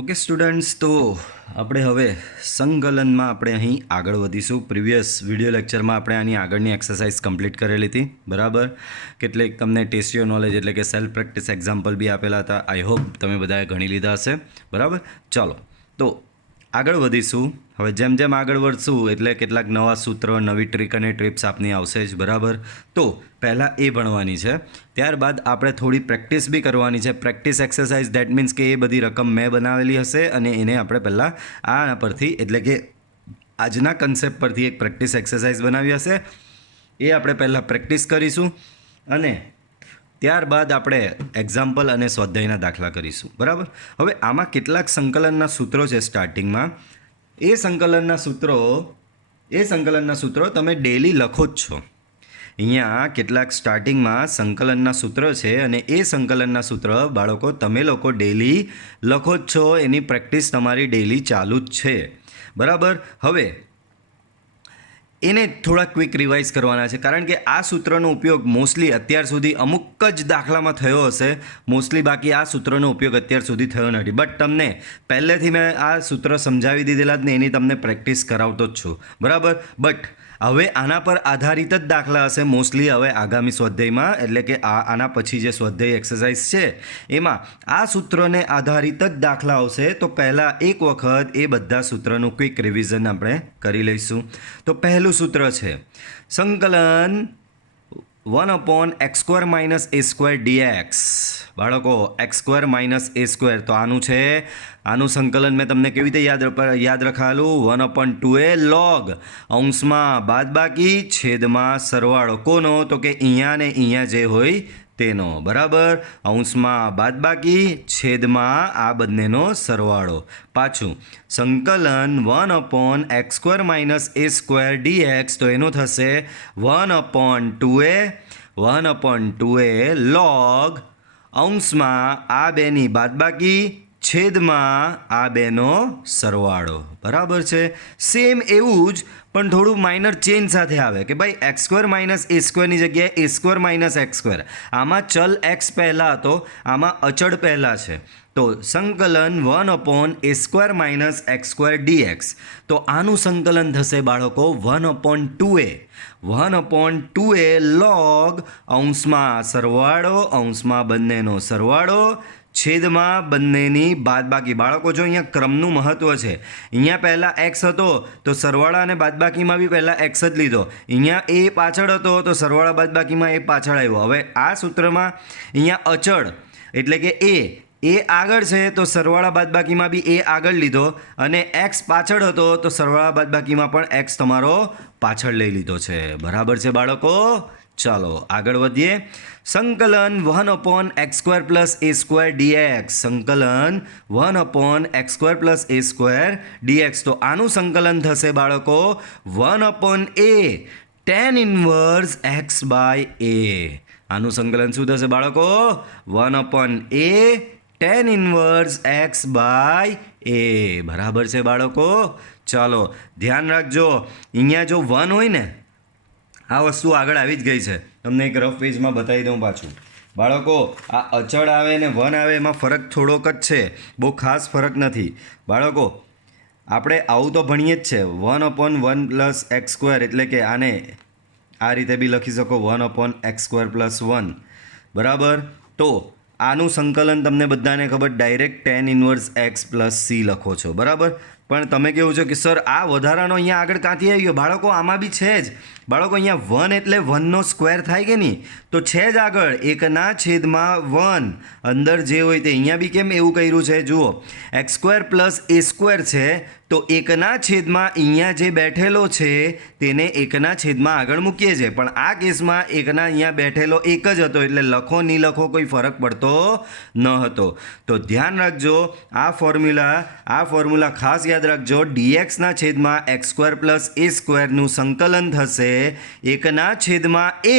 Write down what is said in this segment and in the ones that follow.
Okay students, તો આપણે હવે સંકલનમાં આપણે અહીં આગળ વધીશું. પ્રીવિયસ વિડીયો લેક્ચરમાં આપણે આની આગળની એક્સરસાઇઝ કમ્પ્લીટ કરેલી હતી, બરાબર. કેટલીક તમને ટેસ્ટિયો નોલેજ એટલે કે સેલ્ફ પ્રેક્ટિસ એક્ઝામ્પલ બી આપેલા હતા. આઈ હોપ તમે બધાએ ગણી લીધા હશે, બરાબર. ચાલો, તો આગળ વધીશું. હવે જેમ જેમ આગળ વધશું એટલે કેટલાક નવા સૂત્ર, નવી ટ્રીક અને ટ્રિપ્સ આપની આવશે જ, બરાબર. તો પહેલાં એ ભણવાની છે, ત્યારબાદ આપણે થોડી પ્રેક્ટિસ બી કરવાની છે. પ્રેક્ટિસ એક્સરસાઇઝ દેટ મીન્સ કે એ બધી રકમ મેં બનાવેલી હશે અને એને આપણે પહેલાં આના પરથી એટલે કે આજના કન્સેપ્ટ પરથી એક પ્રેક્ટિસ એક્સરસાઇઝ બનાવી હશે. એ આપણે પહેલાં પ્રેક્ટિસ કરીશું અને ત્યારબાદ આપણે એક્ઝામ્પલ અને સ્વાધ્યાયના દાખલા કરીશું, બરાબર. હવે આમાં કેટલાક સંકલનના સૂત્રો છે સ્ટાર્ટિંગમાં. એ સંકલનના સૂત્રો તમે ડેલી લખો જ છો. અહીંયા કેટલાક સ્ટાર્ટિંગમાં સંકલનના સૂત્ર છે અને એ સંકલનના સૂત્ર બાળકો તમે લોકો ડેલી લખો જ છો. એની પ્રેક્ટિસ તમારી ડેલી ચાલુ જ છે, બરાબર. હવે એને થોડા ક્વિક રિવાઇઝ કરવાના છે, કારણ કે આ સૂત્રનો ઉપયોગ મોસ્ટલી અત્યાર સુધી અમુક જ દાખલામાં થયો હશે મોસ્ટલી, બાકી આ સૂત્રનો ઉપયોગ અત્યાર સુધી થયો નથી. બટ તમને પહેલેથી મેં આ સૂત્ર સમજાવી દીધેલા જ ને એની તમને પ્રેક્ટિસ કરાવતો જ છું, બરાબર. બટ હવે આના પર આધારિત જ દાખલા હશે મોસ્ટલી હવે આગામી સ્વાધ્યાયમાં, એટલે કે આના પછી જે સ્વાધ્યાય એક્સરસાઇઝ છે એમાં આ સૂત્રને આધારિત જ દાખલા આવશે. તો પહેલાં એક વખત એ બધા સૂત્રનું ક્વિક રિવિઝન આપણે કરી લઈશું. તો પહેલું સૂત્ર છે સંકલન 1/x² - a² dx. બાળકો x² - a², તો આનું સંકલન મેં તમને કેવી રીતે યાદ રખાયેલું? 1/2a log અંશમાં બાદબાકી છેદમાં સરવાળો. કોનો? તો કે અહીંયા ને અહીંયા જે હોય તેનો, બરાબર. અંશમાં બાદબાકી છેદમાં આ બંનેનો સરવાળો. પાછું સંકલન 1/x² - a² dx, તો એનું થશે 1/2a log અંશમાં આ બેની બાદબાકી છેદમાં આ બેનો સરવાળો, બરાબર છે. સેમ એવું જ પણ થોડું માઇનર ચેન્જ સાથે આવે કે ભાઈ x² - a² ની જગ્યાએ a² - x². આમાં ચલ x પહેલાં હતો, આમાં અચળ પહેલાં છે. તો સંકલન 1/a² - x² dx, તો આનું સંકલન થશે બાળકો 1/2a log અંશમાં સરવાળો, અંશમાં બંનેનો સરવાળો છેદમાં બંનેની બાદબાકી. બાળકો જો અહીંયા ક્રમનું મહત્વ છે. અહીંયા પહેલાં x હતો તો સરવાળા અને બાદબાકીમાં બી પહેલાં x જ લીધો. અહીંયા એ પાછળ હતો તો સરવાળા બાદબાકીમાં એ પાછળ આવ્યો. હવે આ સૂત્રમાં અહીંયા અચળ એટલે કે એ આગળ છે તો સરવાળા બાદબાકીમાં બી એ આગળ લીધો અને x પાછળ હતો તો સરવાળા બાદબાકીમાં પણ x તમારો પાછળ લઈ લીધો છે, બરાબર છે બાળકો. ચાલો આગળ વધીએ. સંકલન 1/x² + a² dx. સંકલન 1/x² + a² dx, તો આનું સંકલન થશે બાળકો 1/a tan inverse x/a. આનું સંકલન શું થશે બાળકો? 1/a tan inverse x/a, બરાબર છે બાળકો. ચાલો ધ્યાન રાખજો, અહીંયા જો 1 હોય ને, આ વસ્તુ આગળ આવી જ ગઈ છે, તમને એક રફ પેજમાં બતાવી દઉં પાછું. બાળકો આ અચળ આવે ને 1 આવે એમાં ફરક થોડોક જ છે, બહુ ખાસ ફરક નથી. બાળકો આપણે આવું તો ભણીએ જ છે, 1/1 + x², એટલે કે આને આ રીતે બી લખી શકો 1/x² + 1, બરાબર. તો આનું સંકલન તમને બધાને ખબર, direct tan inverse x + c લખો છો, બરાબર. પણ તમે કેવું છો કે સર આ વધારાનો અહીંયા આગળ ક્યાંથી આવી ગયો? બાળકો આમાં બી છે જ. બાળકો અહીંયા 1 એટલે 1નો સ્ક્વેર થાય કે નહીં? તો છે જ આગળ 1/1 અંદર જે હોય તે. અહીંયા બી કેમ એવું કર્યું છે? જુઓ, x² + a² છે તો 1/, અહીંયા જે બેઠેલો છે તેને 1/, આગળ મૂકીએ છીએ. પણ આ કેસમાં 1 અહીંયા બેઠેલો એક જ હતો એટલે લખો નહીં લખો કોઈ ફરક પડતો ન હતો. તો ધ્યાન રાખજો, આ ફોર્મ્યુલા ખાસ યાદ રાખજો. dx/x² + a² નું સંકલન થશે 1/a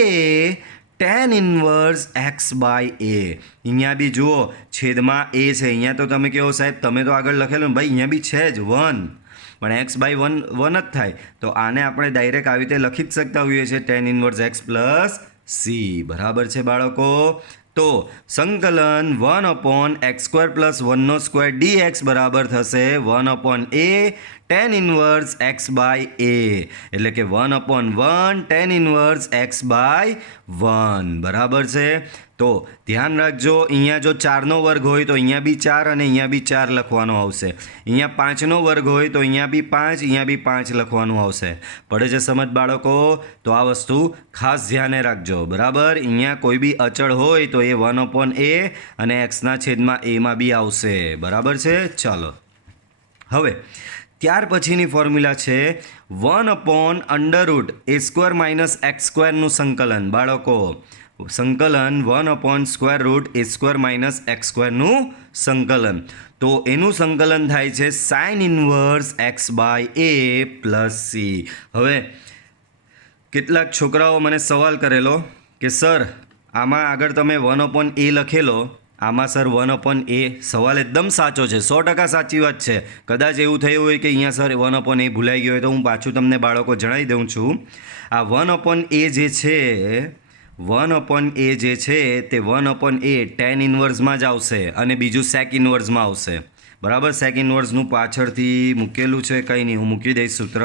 tan inverse x/a. અહીંયા બી જુઓ છેદમાં a છે. અહીંયા તો તમે કહો સાહેબ તમે તો આગળ લખેલું ને, ભાઈ અહીંયા બી છે જ 1, પણ x/1 1 જ થાય. તો આને આપણે ડાયરેક્ટ આવી રીતે લખી જ શકતા હોઈએ છીએ tan inverse x + c, બરાબર છે બાળકો. તો સંકલન 1/x² + 1² dx બરાબર થશે 1/a tan ઇન્વર્સ x/a, એટલે કે 1/1 tan ઇન્વર્સ x/1 બરાબર છે. તો ધ્યાન રાખજો, અહીંયા જો 4નો વર્ગ હોય તો અહીંયા બી 4 અને અહીંયા બી 4 લખવાનો આવશે. અહીંયા 5નો વર્ગ હોય તો અહીંયા બી 5, અહીંયા બી 5 લખવાનું આવશે. પડે છે સમજ બાળકો? તો આ વસ્તુ ખાસ ધ્યાને રાખજો, બરાબર. અહીંયા કોઈ બી અચળ હોય તો એ 1/a અને xના છેદમાં એમાં બી આવશે, બરાબર છે. ચાલો હવે ત્યાર પછીની ફોર્મ્યુલા છે 1/√a² - x² નું સંકલન. બાળકો સંકલન 1/√a² - x² નું સંકલન. તો એનું સંકલન થાય છે sin ઇન્વર્સ x/a + c. હવે કેટલાક છોકરાઓ મને સવાલ કરેલો કે સર આમાં આગળ તમે 1/a લખેલો, આમાં સર 1/a, સવાલ એકદમ સાચો છે, 100% સાચી વાત છે. કદાચ એવું થયું હોય કે અહીંયા સર 1/a ભૂલાઈ ગયો હોય તો હું પાછું તમને બાળકો જણાવી દઉં છું. આ 1/a જે છે, 1/a જે છે તે 1/a tan ઇન્વર્સમાં જ આવશે અને બીજું sec ઇન્વર્સમાં આવશે, બરાબર. sec ઇન્વર્સનું પાછળથી મૂકેલું છે, કંઈ નહીં, હું મૂકી દઈશ સૂત્ર,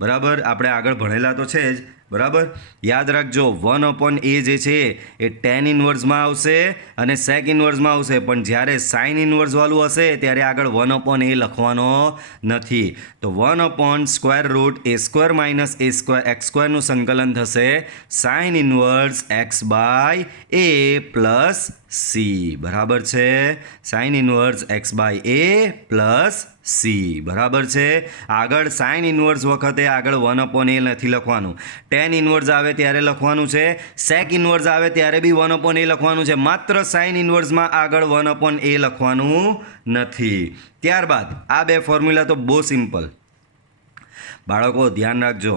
બરાબર. આપણે આગળ ભણેલા તો છે જ, બરાબર. યાદ રાખજો 1/a જે છે એ tan ઇન્વર્સમાં આવશે અને sec ઇન્વર્સમાં આવશે, પણ જ્યારે sin ઇન્વર્સવાળું હશે ત્યારે આગળ 1/a લખવાનો નથી. તો 1/√a² - x² નું સંકલન થશે sin ઇન્વર્સ x/a + c, બરાબર છે. sin ઇન્વર્સ x/a + c, બરાબર છે. આગળ સાઇન ઇન્વર્સ વખતે આગળ 1/a નથી લખવાનું. tan ઇન્વર્સ આવે ત્યારે લખવાનું છે, sec ઇન્વર્સ આવે ત્યારે બી 1/a લખવાનું છે, માત્ર સાઇન ઇન્વર્સમાં આગળ 1/a લખવાનું નથી. ત્યારબાદ આ બે ફોર્મ્યુલા તો બહુ સિમ્પલ. બાળકો ધ્યાન રાખજો,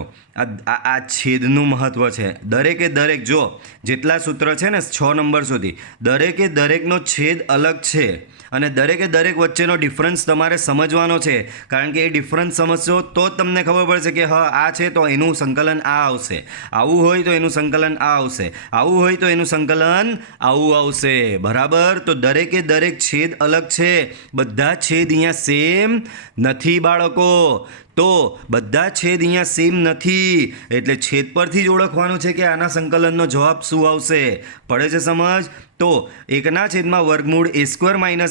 આ છેદનું મહત્ત્વ છે. દરેકે દરેક જો જેટલા સૂત્ર છે ને 6 નંબર સુધી, દરેકે દરેકનો છેદ અલગ છે અને દરેકે દરેક વચ્ચેનો ડિફરન્સ તમારે સમજવાનો છે. કારણ કે એ ડિફરન્સ સમજશો તો જ તમને ખબર પડશે કે હા આ છે તો એનું સંકલન આ આવશે, આવું હોય તો એનું સંકલન આ આવશે, આવું હોય તો એનું સંકલન આવું આવશે, બરાબર. તો દરેકે દરેક છેદ અલગ છે, બધા છેદ અહીંયા સેમ નથી બાળકો. તો બધા છેદ અહીંયા સેમ નથી, એટલે છેદ પરથી જ ઓળખવાનું છે કે આના સંકલનનો જવાબ શું આવશે. પડે છે સમજ? તો 1/વર્ગમૂળ a²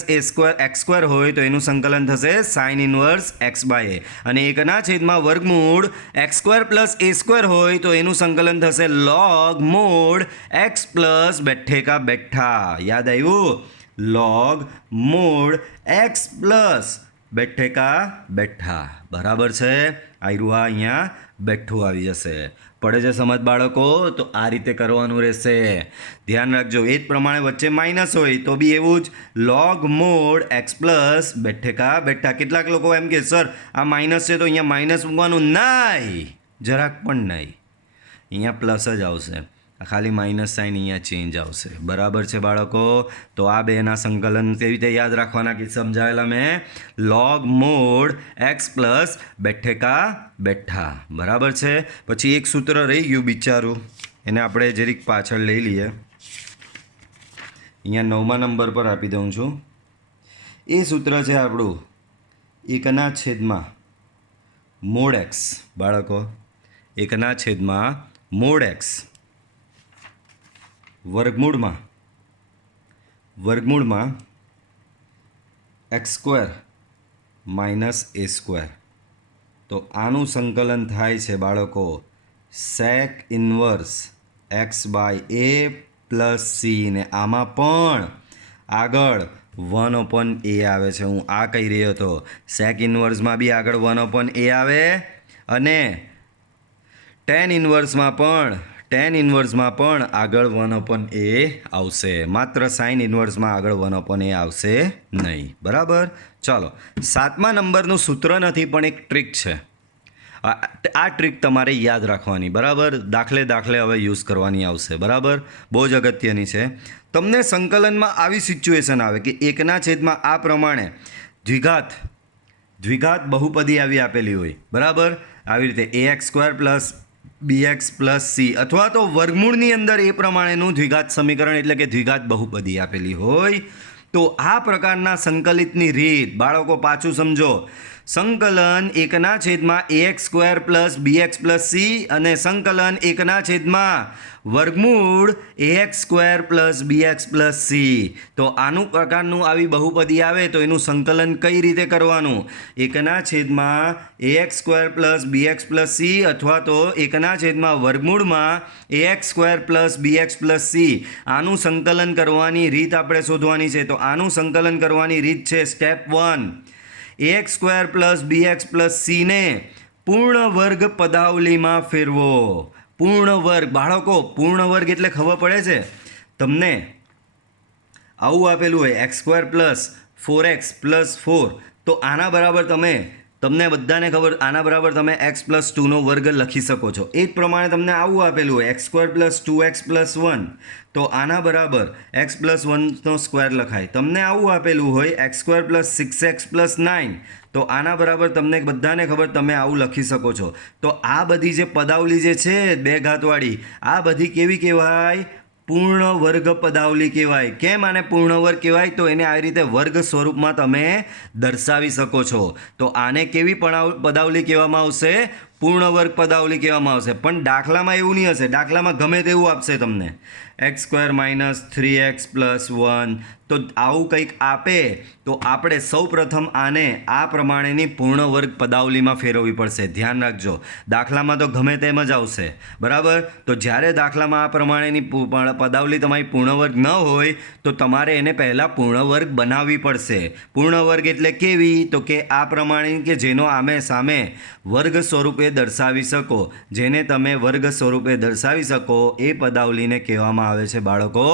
- x² હોય તો એનું સંકલન થશે sin ઇન્વર્સ x/a અને 1/વર્ગમૂળ x² + a² હોય તો એનું સંકલન થશે log mod x + બેઠેકા બેઠા. યાદ આવ્યું? log mod x + બેઠેકા બેઠા, બરાબર છે. આયરું અહીંયા બેઠું આવી જશે. પડે છે સમજ બાળકો? તો આ રીતે કરવાનું રહેશે, ધ્યાન રાખજો. એ જ પ્રમાણે વચ્ચે માઇનસ હોય તો બી એવું જ log mod x + બેઠેકા બેઠા. કેટલાક લોકો એમ કે સર આ માઇનસ છે તો અહીંયા માઇનસ મૂકવાનું, નહીં, જરાક પણ નહીં, અહીંયા પ્લસ જ આવશે. ખાલી માઇનસ સાઇન અહીંયા ચેન્જ આવશે, બરાબર છે બાળકો. તો આ બેના સંકલન કેવી રીતે યાદ રાખવાના કે સમજાવેલા મેં. log mod x + બેઠેકા બેઠા, બરાબર છે. પછી એક સૂત્ર રહી ગયું બિચારું, એને આપણે જરીક પાછળ લઈ લઈએ. અહીંયા 9મા નંબર પર આપી દઉં છું. એ સૂત્ર છે આપણું 1/mod x. બાળકો 1/mod x વર્ગમૂળમાં x² - a². તો આનું સંકલન થાય છે બાળકો sec ઇન્વર્સ x/a + c ને આમાં પણ આગળ 1/a આવે છે. હું આ કહી રહ્યો હતો, sec ઇન્વર્સમાં બી આગળ 1/a આવે અને tan ઇન્વર્સમાં પણ આગળ 1/a આવશે, માત્ર સાઇન ઇન્વર્સમાં આગળ 1/a આવશે નહીં, બરાબર. ચાલો 7મા નંબરનું સૂત્ર નથી પણ એક ટ્રીક છે. આ ટ્રીક તમારે યાદ રાખવાની, બરાબર. દાખલે હવે યુઝ કરવાની આવશે, બરાબર. બહુ જ અગત્યની છે. તમને સંકલનમાં આવી સિચ્યુએશન આવે કે 1/માં આ પ્રમાણે દ્વિઘાત બહુપદી આવી આપેલી હોય, બરાબર. આવી રીતે ax² + bx પ્લસ સી અથવા તો વર્ગમૂળની અંદર એ પ્રમાણેનું દ્વિઘાત સમીકરણ એટલે કે દ્વિઘાત બહુપદી આપેલી હોય તો આ પ્રકારના સંકલિતની રીત બાળકો પાછું સમજો. સંકલન 1/ax² plus bx plus C અને સંકલન 1// વર્ગમૂળ ax² plus bx plus C. તો આનું પ્રકારનું આવી બહુપદી આવે તો એનું સંકલન કઈ રીતે કરવાનું? 1/ax² plus bx plus C અથવા તો 1// વર્ગમૂળમાં ax² plus bx plus C. આનું સંકલન કરવાની રીત આપણે શોધવાની છે. તો આનું સંકલન કરવાની રીત છે step 1, ax² plus bx plus સીને પૂર્ણ વર્ગ પદાવલીમાં ફેરવો. પૂર્ણ વર્ગ બાળકો, પૂર્ણ વર્ગ એટલે ખબર પડે છે તમને? આવું આપેલું હોય x² પ્લસ 4x પ્લસ 4 તો આના બરાબર તમને બધાને ખબર આના બરાબર તમે x પ્લસ 2નો વર્ગ લખી શકો છો. એ જ પ્રમાણે તમને આવું આપેલું હોય x² પ્લસ 2x પ્લસ 1 તો આના બરાબર x પ્લસ 1નો સ્ક્વેર લખાય. તમને આવું આપેલું હોય x² પ્લસ 6x પ્લસ 9 તો આના બરાબર તમને બધાને ખબર તમે આવું લખી શકો છો. તો આ બધી જે પદાવલી જે છે બે ઘાતવાળી આ બધી કેવી કહેવાય? પૂર્ણ વર્ગ પદાવલી કહેવાય. કેમ આને પૂર્ણ વર્ગ કહેવાય? તો એને આવી રીતે વર્ગ સ્વરૂપમાં તમે દર્શાવી શકો છો. તો આને કેવી પદાવલી કહેવામાં આવશે? પૂર્ણ વર્ગ પદાવલી કહેવામાં આવશે. પણ દાખલામાં એવું નહીં હશે. દાખલામાં ગમે તેવું આપશે તમને x² માઇનસ 3x પ્લસ 1 તો આવું કંઈક આપે તો આપણે સૌપ્રથમ આને આ પ્રમાણેની પૂર્ણ વર્ગ પદાવલીમાં ફેરવવી પડશે. ધ્યાન રાખજો, દાખલામાં તો ગમે તેમ જ આવશે, બરાબર? તો જ્યારે દાખલામાં આ પ્રમાણેની પદાવલી તમારી પૂર્ણ વર્ગ ન હોય તો તમારે એને પહેલાં પૂર્ણ વર્ગ બનાવવી પડશે. પૂર્ણ વર્ગ એટલે કેવી? તો કે આ પ્રમાણે કે જેનો સામે વર્ગ સ્વરૂપે દર્શાવી શકો, જેને તમે વર્ગ સ્વરૂપે દર્શાવી શકો એ પદાવલીને કહેવામાં આવે છે બાળકો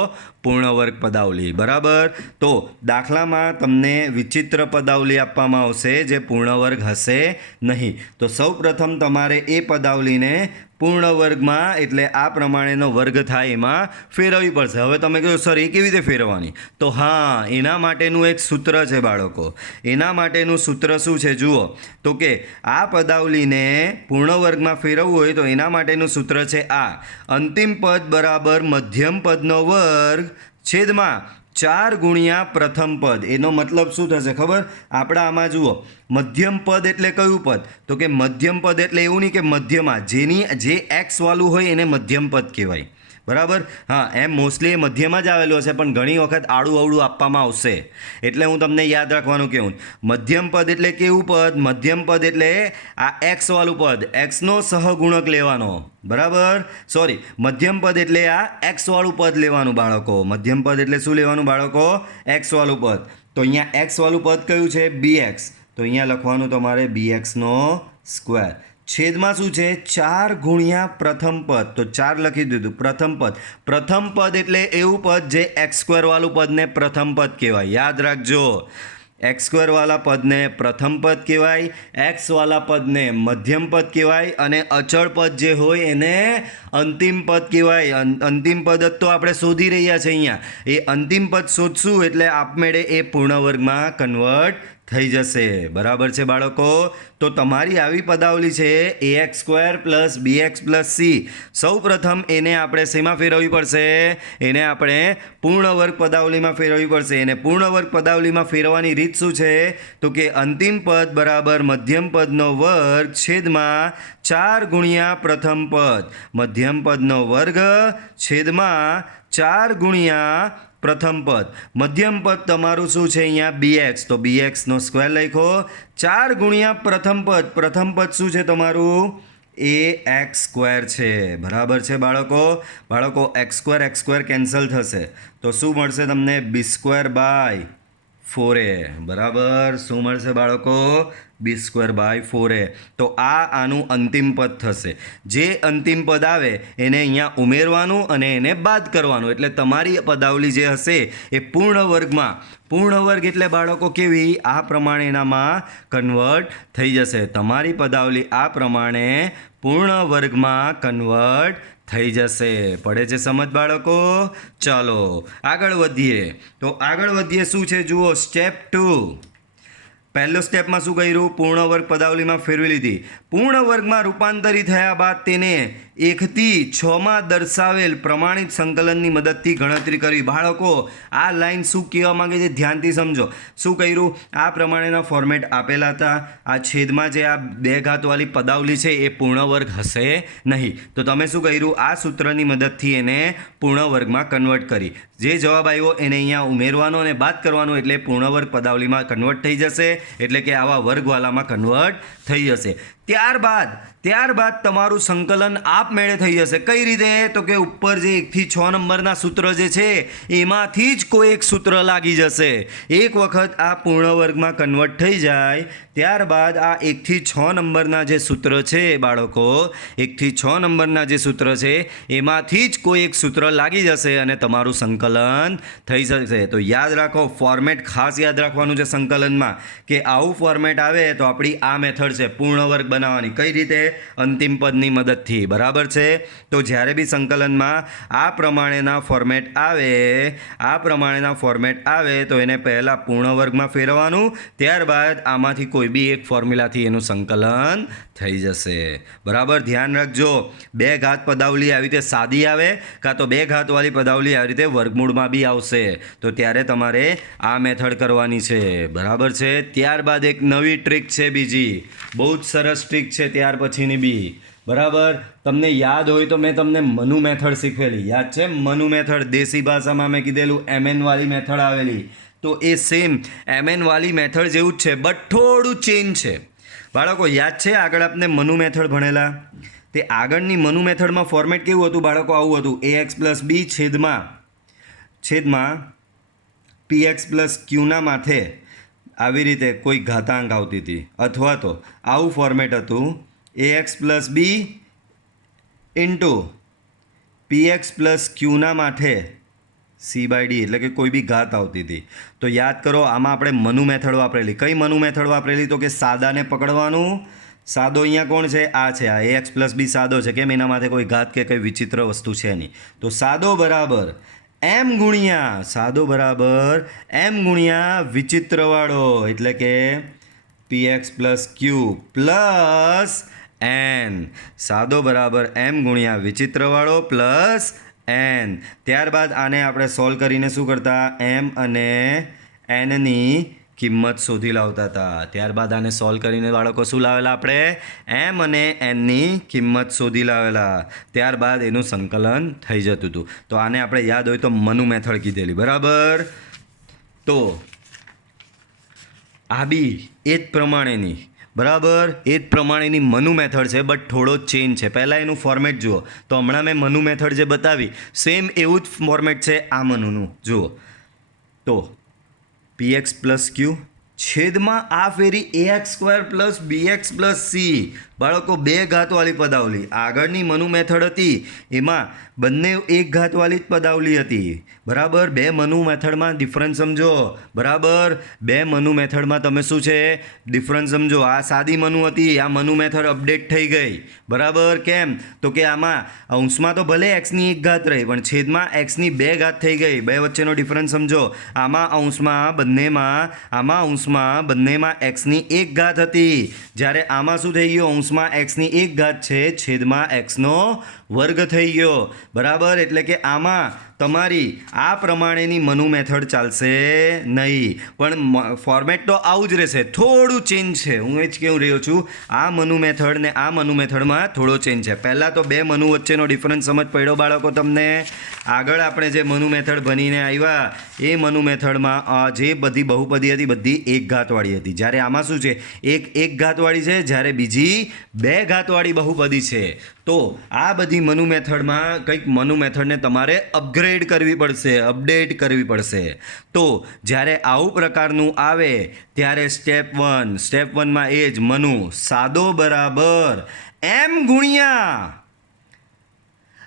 પૂર્ણ વર્ગ પદાવલી. બરાબર? તો દાખલામાં તમને વિચિત્ર પદાવલી આપવામાં આવશે જે પૂર્ણ વર્ગ હશે નહીં. તો સૌપ્રથમ તમારે એ પદાવલીને પૂર્ણ વર્ગમાં એટલે આ પ્રમાણેનો વર્ગ થાય એમાં ફેરવવી પડશે. હવે તમે કહો સર એ કેવી રીતે ફેરવવાની? તો હા, એના માટેનું એક સૂત્ર છે બાળકો. એના માટેનું સૂત્ર શું છે જુઓ. તો કે આ પદાવલીને પૂર્ણ વર્ગમાં ફેરવવું હોય તો એના માટેનું સૂત્ર છે આ: અંતિમ પદ બરાબર મધ્યમ પદનો વર્ગ છેદમાં 4 ગુણ્યા પ્રથમ પદ. એનો મતલબ શું થશે ખબર? આપણા આમાં જુઓ, મધ્યમ પદ એટલે કયું પદ? તો કે મધ્યમ પદ એટલે એવું નહીં કે મધ્યમાં જે x વાળું હોય એને મધ્યમ પદ કહેવાય. બરાબર? હા, એમ મોસ્ટલી એ મધ્યમાં જ આવેલું હશે પણ ઘણી વખત આડું અવળું આપવામાં આવશે એટલે હું તમને યાદ રાખવાનું કહું. મધ્યમ પદ એટલે કેવું પદ? મધ્યમ પદ એટલે આ x વાળું પદ, xનો સહગુણક લેવાનો. બરાબર? સોરી, મધ્યમ પદ એટલે આ x વાળું પદ લેવાનું બાળકો. મધ્યમ પદ એટલે શું લેવાનું બાળકો? x વાળું પદ. તો અહીંયા x વાળું પદ કયું છે? bx. તો અહીંયા લખવાનું તમારે bxનો સ્ક્વેર. છેદમાં શું છે? 4 ગુણ્યા પ્રથમ પદ. તો 4 લખી દીધું. પ્રથમ પદ, પ્રથમ પદ એટલે એવું પદ જે x² વાળું પદને પ્રથમ પદ કહેવાય. યાદ રાખજો, x² વાળા પદને પ્રથમ પદ કહેવાય, x વાળા પદને મધ્યમ પદ કહેવાય અને અચળ પદ જે હોય એને અંતિમ પદ કહેવાય. અંતિમ પદ જ તો આપણે શોધી રહ્યા છે અહીંયા. એ અંતિમ પદ શોધશું એટલે આપમેળે એ પૂર્ણ વર્ગમાં કન્વર્ટ થઈ જશે. બરાબર છે બાળકો? તો તમારી આવી પદાવલી છે ax² plus bx plus C. સૌ પ્રથમ એને આપણે શેમાં ફેરવવી પડશે? એને આપણે પૂર્ણ વર્ગ પદાવલીમાં ફેરવવી પડશે. એને પૂર્ણ વર્ગ પદાવલીમાં ફેરવવાની રીત શું છે? તો કે અંતિમ પદ બરાબર મધ્યમ પદનો વર્ગ છેદમાં 4 ગુણ્યા પ્રથમ પદ. મધ્યમ પદનો વર્ગ છેદમાં 4 ગુણ્યા પ્રથમ પદ. મધ્યમ પદ તમારું શું છે અહીંયા? bx. તો bxનો સ્ક્વેર લખો. 4 ગુણ્યા પ્રથમ પદ. પ્રથમ પદ શું છે તમારું? ax² છે. બરાબર છે બાળકો? x² કેન્સલ થશે તો શું મળશે તમને? b²/4a. બરાબર? શું મળશે બાળકો? b²/4a. તો આનું અંતિમ પદ થશે. જે અંતિમ પદ આવે એને અહીંયા ઉમેરવાનું અને એને બાદ કરવાનું એટલે તમારી પદાવલી જે હશે એ પૂર્ણ વર્ગમાં, પૂર્ણ વર્ગ એટલે બાળકો કેવી? આ પ્રમાણે એનામાં કન્વર્ટ થઈ જશે. તમારી પદાવલી આ પ્રમાણે પૂર્ણ વર્ગમાં કન્વર્ટ થઈ જશે. પડે છે સમજ બાળકો? ચાલો આગળ વધીએ. તો આગળ વધીએ શું છે જુઓ, સ્ટેપ 2. પહેલો સ્ટેપમાં શું કર્યું? પૂર્ણ વર્ગ પદાવલીમાં ફેરવી લીધી. પૂર્ણ વર્ગમાં રૂપાંતરિત થયા બાદ તેને 1 થી 6માં દર્શાવેલ પ્રમાણિત સંકલનની મદદથી ગણતરી કરવી. બાળકો આ લાઈન શું કહેવા માંગે છે ધ્યાનથી સમજો. શું કર્યું? આ પ્રમાણેના ફોર્મેટ આપેલા હતા. આ છેદમાં જે આ 2 ઘાતવાળી પદાવલી છે એ પૂર્ણ વર્ગ હશે નહીં. તો તમે શું કર્યું? આ સૂત્રની મદદથી એને પૂર્ણ વર્ગમાં કન્વર્ટ કરી. જે જવાબ આવ્યો એને અહીંયા ઉમેરવાનો અને બાદ કરવાનો એટલે પૂર્ણ વર્ગ પદાવલીમાં કન્વર્ટ થઈ જશે. એટલે કે આવા વર્ગવાલામાં કન્વર્ટ થઈ જશે. ત્યારબાદ તમારું સંકલન આપમેળે થઈ જશે. કઈ રીતે? તો કે ઉપર જે 1 થી 6 નંબરના સૂત્ર જે છે એમાંથી જ કોઈ એક સૂત્ર લાગી જશે. એક વખત આ પૂર્ણ વર્ગમાં કન્વર્ટ થઈ જાય ત્યારબાદ આ 1 થી 6 નંબરના જે સૂત્ર છે બાળકો, 1 થી 6 નંબરના જે સૂત્ર છે એમાંથી જ કોઈ એક સૂત્ર લાગી જશે અને તમારું સંકલન થઈ જશે. તો યાદ રાખો, ફોર્મેટ ખાસ યાદ રાખવાનું છે સંકલનમાં કે આવું ફોર્મેટ આવે તો આપણી આ મેથડ છે પૂર્ણ વર્ગ બનાવવાની. કઈ રીતે? અંતિમ પદની મદદથી. બરાબર છે? તો જ્યારે બી સંકલનમાં આ પ્રમાણેના ફોર્મેટ આવે તો એને પહેલાં પૂર્ણ વર્ગમાં ફેરવવાનું, ત્યારબાદ આમાંથી કોઈ બી એક ફોર્મ્યુલાથી એનું સંકલન થઈ જશે. બરાબર? ધ્યાન રાખજો, 2 ઘાત પદાવલી આવી રીતે સાદી આવે કાં તો 2 ઘાતવાળી પદાવલી આવી રીતે વર્ગમૂળમાં બી આવશે. તો ત્યારે તમારે આ મેથડ કરવાની છે. બરાબર છે? ત્યારબાદ એક નવી ટ્રીક છે બીજી, બહુ જ સરસ ટ્રીક છે ત્યાર પછીની બી. બરાબર? તમને યાદ હોય તો મેં તમને મનુ મેથડ શીખવેલી, યાદ છે? મનુ મેથડ દેશી ભાષામાં મેં કીધેલું MN વાળી મેથડ આવેલી. તો એ સેમ MN વાળી મેથડ જેવું જ છે બટ થોડું ચેન્જ છે. બાળકો યાદ છે આગળ આપણે મનુ મેથડ ભણેલા? તે આગળની મનુ મેથડમાં ફોર્મેટ કેવું હતું બાળકો? આવું હતું, ax + b છેદમાં px + qના માથે આવી રીતે કોઈ ઘાતાંક આવતી હતી, અથવા તો આવું ફોર્મેટ હતું, ax + b * px + qના માથે c/d, એટલે કે કોઈ બી ઘાત આવતી હતી. તો યાદ કરો, આમાં આપણે મનુ મેથડ વાપરેલી. કઈ મનુ મેથડ વાપરેલી? તો કે સાદાને પકડવાનું. સાદો અહીંયા કોણ છે? આ છે, આ ax + b સાદો છે. કેમ? એના માથે કોઈ ઘાત કે કંઈ વિચિત્ર વસ્તુ છે નહીં. તો સાદો બરાબર m ગુણ્યા વિચિત્રવાળો, એટલે કે px + q + n. સાદો બરાબર m ગુણ્યા વિચિત્રવાળો પ્લસ n. ત્યારબાદ આને આપણે સોલ્વ કરીને શું કરતા? m અને n ની કિંમત શોધી લાવતા હતા. ત્યારબાદ આને સોલ્વ કરીને બાળકો શું લાવેલા આપણે? m અને n ની કિંમત શોધી લાવેલા. ત્યારબાદ એનું સંકલન થઈ જતું હતું. તો આને આપણે યાદ હોય તો મનુ મેથડ કીધેલી. બરાબર? તો આ બી એ જ પ્રમાણેની, બરાબર, એ જ પ્રમાણેની મનુ મેથડ છે બટ થોડો ચેન્જ છે. પહેલાં એનું ફોર્મેટ જુઓ. તો હમણાં મેં મનુ મેથડ જે બતાવી સેમ એવું જ ફોર્મેટ છે આ મનુનું. જુઓ તો px + q છેદમાં આ ફેરી ax² + bx + c. બાળકો 2 ઘાતવાળી પદાવલી. આગળની મનુ મેથડ હતી એમાં બંને 1 ઘાતવાળી જ પદાવલી હતી. બરાબર? 2 મનુ મેથડમાં ડિફરન્સ સમજો. બરાબર? 2 મનુ મેથડમાં તમે શું છે ડિફરન્સ સમજો. આ સાદી મનુ હતી, આ મનુ મેથડ અપડેટ થઈ ગઈ. બરાબર? કેમ? તો કે આમાં અંશમાં તો ભલે x ની 1 ઘાત રહી પણ છેદમાં x ની 2 ઘાત થઈ ગઈ. બે વચ્ચેનો ડિફરન્સ સમજો. આમાં અંશમાં બંનેમાં x ની 1 ઘાત હતી, જ્યારે આમાં શું થઈ ગયું? અંશમાં x ની 1 ઘાત છે, છેદમાં x નો વર્ગ થઈ ગયો. બરાબર? એટલે કે આમાં તમારી આ પ્રમાણેની મનુ મેથડ ચાલશે નહીં, પણ ફોર્મેટ તો આવું જ રહેશે. થોડું ચેન્જ છે, હું એ જ કહી રહ્યો છું. આ મનુ મેથડ ને આ મનુ મેથડમાં થોડો ચેન્જ છે. પહેલાં તો 2 મનુ વચ્ચેનો ડિફરન્સ સમજ પડ્યો બાળકો તમને? આગળ આપણે જે મનુ મેથડ બનીને આવ્યા એ મનુ મેથડમાં જે બધી બહુપદી હતી બધી 1 ઘાતવાળી હતી, જ્યારે આમાં શું છે? એક 1 ઘાતવાળી છે, જ્યારે બીજી 2 ઘાતવાળી બહુપદી છે. તો આ બધી મનુ મેથડમાં કંઈક મનુ મેથડને તમારે અપગ્રેડ કરવી પડશે, અપડેટ કરવી પડશે. તો જ્યારે આવું પ્રકારનું આવે ત્યારે સ્ટેપ 1માં એ જ મનુ સાદો બરાબર m ગુણ્યા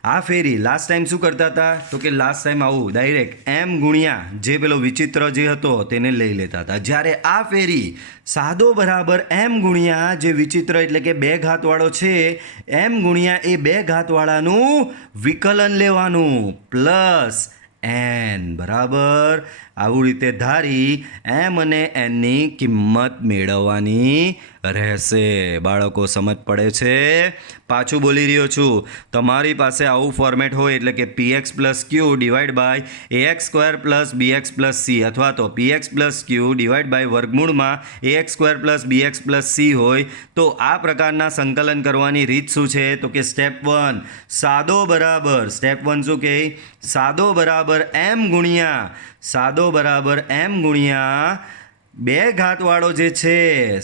આ ફેરી. લાસ્ટ ટાઈમ શું કરતા હતા? તો કે લાસ્ટ ટાઈમ આવું ડાયરેક્ટ m ગુણ્યા જે પેલો વિચિત્ર જે હતો તેને લઈ લેતા હતા, જ્યારે આ ફેરી સાદો બરાબર m ગુણ્યા જે વિચિત્ર એટલે કે 2 ઘાતવાળો છે m ગુણ્યા એ 2 ઘાતવાળાનું વિકલન લેવાનું પ્લસ n. બરાબર? આવું રીતે ધારી એમ અને એનની કિંમત મેળવવાની રહેશે. બાળકો સમજ પડે છે? પાછું બોલી રહ્યો છું, તમારી પાસે આવું ફોર્મેટ હોય એટલે કે px plus q divide by ax square plus bx plus c અથવા તો px plus q divide by વર્ગમૂળમાં ax square plus bx plus c હોય તો આ પ્રકારના સંકલન કરવાની રીત શું છે? તો કે સ્ટેપ 1 સાદો બરાબર, સ્ટેપ 1 શું કહે? સાદો બરાબર m ગુણ્યા બે ઘાતવાળો જે છે,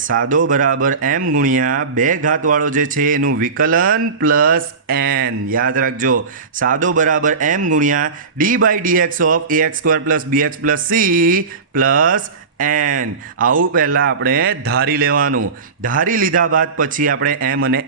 સાદો બરાબર m ગુણ્યા બે ઘાતવાળો જે છે એનું વિકલન પ્લસ n. યાદ રાખજો, સાદો બરાબર m ગુણ્યા d by dx of ax square plus bx plus c plus n. આવું પહેલાં આપણે ધારી લેવાનું. ધારી લીધા બાદ પછી આપણે m અને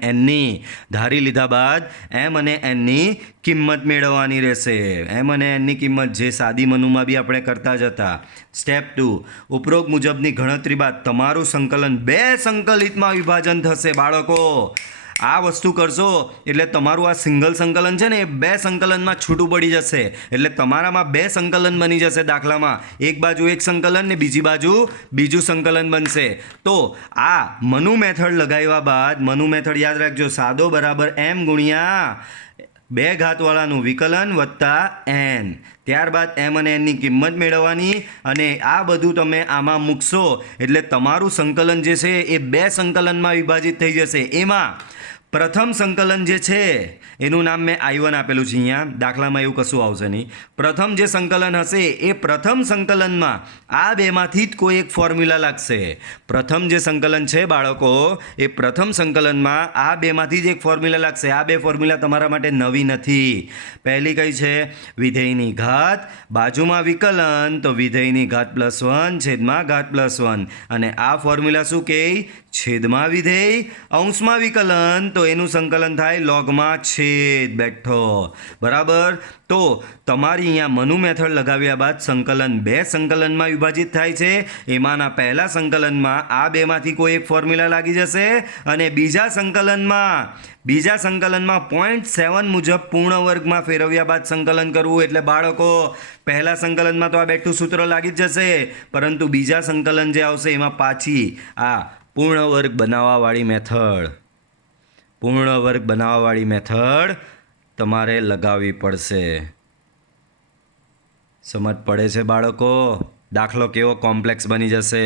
nની કિંમત મેળવવાની રહેશે. m અને nની કિંમત જે સાદી મનુમાં બી આપણે કરતા જ હતા. સ્ટેપ 2 ઉપરોક્ત મુજબની ગણતરી બાદ તમારું સંકલન બે સંકલિતમાં વિભાજન થશે. બાળકો આ વસ્તુ કરશો એટલે તમારું આ સિંગલ સંકલન છે ને એ બે સંકલનમાં છૂટું પડી જશે. એટલે તમારામાં બે સંકલન બની જશે. દાખલામાં એક બાજુ એક સંકલન ને બીજી બાજુ બીજું સંકલન બનશે. તો આ મનુ મેથડ લગાવ્યા બાદ, મનુ મેથડ યાદ રાખજો, સાદો બરાબર m ગુણ્યા બે ઘાતવાળાનું વિકલન વત્તા n. ત્યારબાદ m અને nની કિંમત મેળવવાની અને આ બધું તમે આમાં મૂકશો એટલે તમારું સંકલન જે છે એ બે સંકલનમાં વિભાજિત થઈ જશે. એમાં પ્રથમ સંકલન જે છે એનું નામ મેં I1 આપેલું છે. અહીંયા દાખલામાં એવું કશું આવશે નહીં. પ્રથમ જે સંકલન હશે એ પ્રથમ સંકલનમાં આ બેમાંથી જ કોઈ એક ફોર્મ્યુલા લાગશે. પ્રથમ જે સંકલન છે બાળકો, એ પ્રથમ સંકલનમાં આ બેમાંથી જ એક ફોર્મ્યુલા લાગશે. આ બે ફોર્મ્યુલા તમારા માટે નવી નથી. પહેલી કઈ છે? વિધેયની ઘાત બાજુમાં વિકલન, તો વિધેયની ઘાત પ્લસ 1 છેદમાં ઘાત પ્લસ 1. અને આ ફોર્મ્યુલા શું કહે? છેદમાં વિધેય અંશમાં વિકલન, તો એનું સંકલન થાય લોગમાં છેદ બેઠો. બરાબર? તો તમારી અહીંયા મનુ મેથડ લગાવ્યા બાદ સંકલન બે સંકલનમાં વિભાજિત થાય છે. એમાંના પહેલા સંકલનમાં આ બેમાંથી કોઈ એક ફોર્મ્યુલા લાગી જશે અને બીજા સંકલનમાં 0.7 મુજબ પૂર્ણ વર્ગમાં ફેરવ્યા બાદ સંકલન કરવું. એટલે બાળકો પહેલા સંકલનમાં તો આ બેઠું સૂત્ર લાગી જ જશે, પરંતુ બીજા સંકલન જે આવશે એમાં પાછી આ પૂર્ણ વર્ગ બનાવવાવાળી મેથડ તમારે લગાવવી પડશે. સમજ પડે છે બાળકો? દાખલો કેવો કોમ્પ્લેક્સ બની જશે.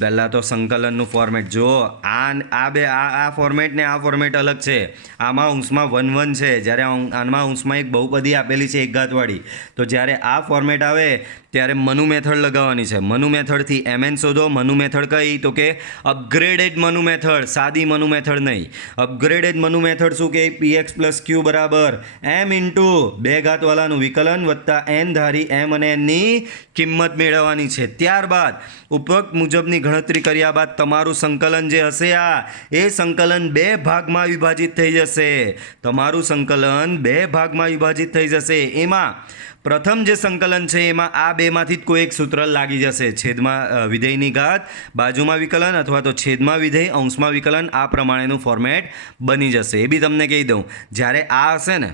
પહેલાં તો સંકલનનું ફોર્મેટ જુઓ. આ ફોર્મેટ ને આ ફોર્મેટ અલગ છે. આમાં અંશમાં 1 1 છે, જ્યારે આમાં અંશમાં એક બહુપદી આપેલી છે એક ઘાતવાળી. તો જ્યારે આ ફોર્મેટ આવે ત્યારે મનુ મેથડ લગાવવાની છે. મનુ મેથડથી mn શોધો. મનુ મેથડ કઈ? તો કે અપગ્રેડેડ મનુ મેથડ, સાદી મનુ મેથડ નહીં. અપગ્રેડેડ મનુ મેથડ શું કે? px પ્લસ ક્યુ બરાબર m ઇન્ટુ બે ઘાતવાળાનું વિકલન વત્તા n ધારી m અને nની કિંમત મેળવવાની છે. ત્યારબાદ ઉપરોક્ત મુજબની ગણતરી કર્યા બાદ તમારું સંકલન જે હશે એ સંકલન બે ભાગમાં વિભાજિત થઈ જશે. તમારું સંકલન બે ભાગમાં વિભાજિત થઈ જશે. એમાં પ્રથમ જે સંકલન છે એમાં આ બેમાંથી જ કોઈ એક સૂત્ર લાગી જશે. છેદમાં વિધેયની ઘાત બાજુમાં વિકલન અથવા તો છેદમાં વિધેય અંશમાં વિકલન, આ પ્રમાણેનું ફોર્મેટ બની જશે. એ બી તમને કહી દઉં, જ્યારે આ હશે ને,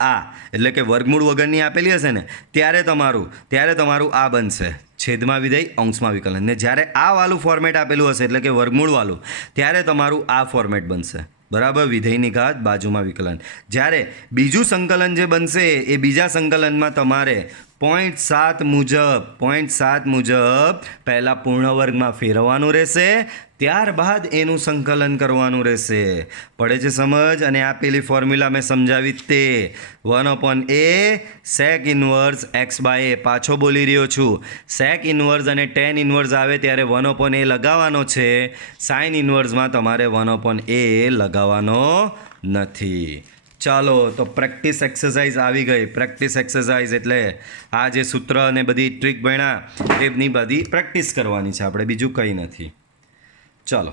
આ એટલે કે વર્ગમૂળ વગરની આપેલી હશે ને, ત્યારે તમારું આ બનશે છેદમાં વિધેય અંશમાં વિકલન. ને જ્યારે આ વાળું ફોર્મેટ આપેલું હશે એટલે કે વર્ગમૂળવાળું, ત્યારે તમારું આ ફોર્મેટ બનશે. બરાબર? વિધેયની ઘાત બાજુમાં વિકલન. જ્યારે બીજું સંકલન જે બનશે એ બીજા સંકલનમાં તમારે 0.7 મુજબ પહેલાં પૂર્ણ વર્ગમાં ફેરવવાનું રહેશે, ત્યારબાદ એનું સંકલન કરવાનું રહેશે. પડે છે સમજ? અને આપેલી ફોર્મ્યુલા મેં સમજાવી તે 1/a sec ઇન્વર્સ x/a. પાછો બોલી રહ્યો છું, sec ઇન્વર્સ અને tan ઇન્વર્સ આવે ત્યારે 1/a લગાવવાનો છે. sin ઇન્વર્સમાં તમારે 1/a લગાવવાનો નથી. ચાલો, તો પ્રેક્ટિસ એક્સરસાઇઝ આવી ગઈ. પ્રેક્ટિસ એક્સરસાઇઝ એટલે આ જે સૂત્ર અને બધી ટ્રીક ભણ્યા એની બધી પ્રેક્ટિસ કરવાની છે આપણે, બીજું કંઈ નથી. ચાલો,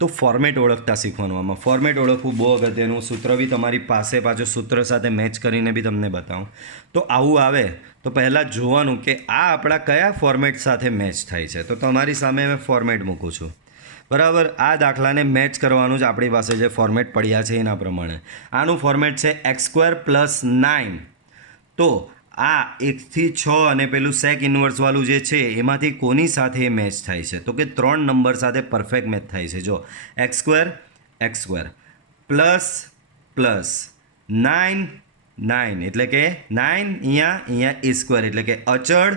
તો ફોર્મેટ ઓળખતા શીખવાનું. આમાં ફોર્મેટ ઓળખવું બહુ અગત્યનું. સૂત્ર બી તમારી પાસે પાછું સૂત્ર સાથે મેચ કરીને બી તમને બતાવું. તો આવું આવે તો પહેલાં જોવાનું કે આ આપણા કયા ફોર્મેટ સાથે મેચ થાય છે. તો તમારી સામે મેં ફોર્મેટ મૂકું છું. બરાબર? આ દાખલાને મેચ કરવાનું જ આપણી પાસે જે ફોર્મેટ પડ્યા છે એના પ્રમાણે. આનું ફોર્મેટ છે x² + 9. તો આ 1 થી 6 અને પેલું સેક ઇન્વર્સવાળું જે છે એમાંથી કોની સાથે મેચ થાય છે? તો કે 3 નંબર સાથે પરફેક્ટ મેચ થાય છે. જો એક્સ સ્ક્વેર પ્લસ પ્લસ 9 એટલે કે 9 અહીંયા એ સ્ક્વેર એટલે કે અચળ.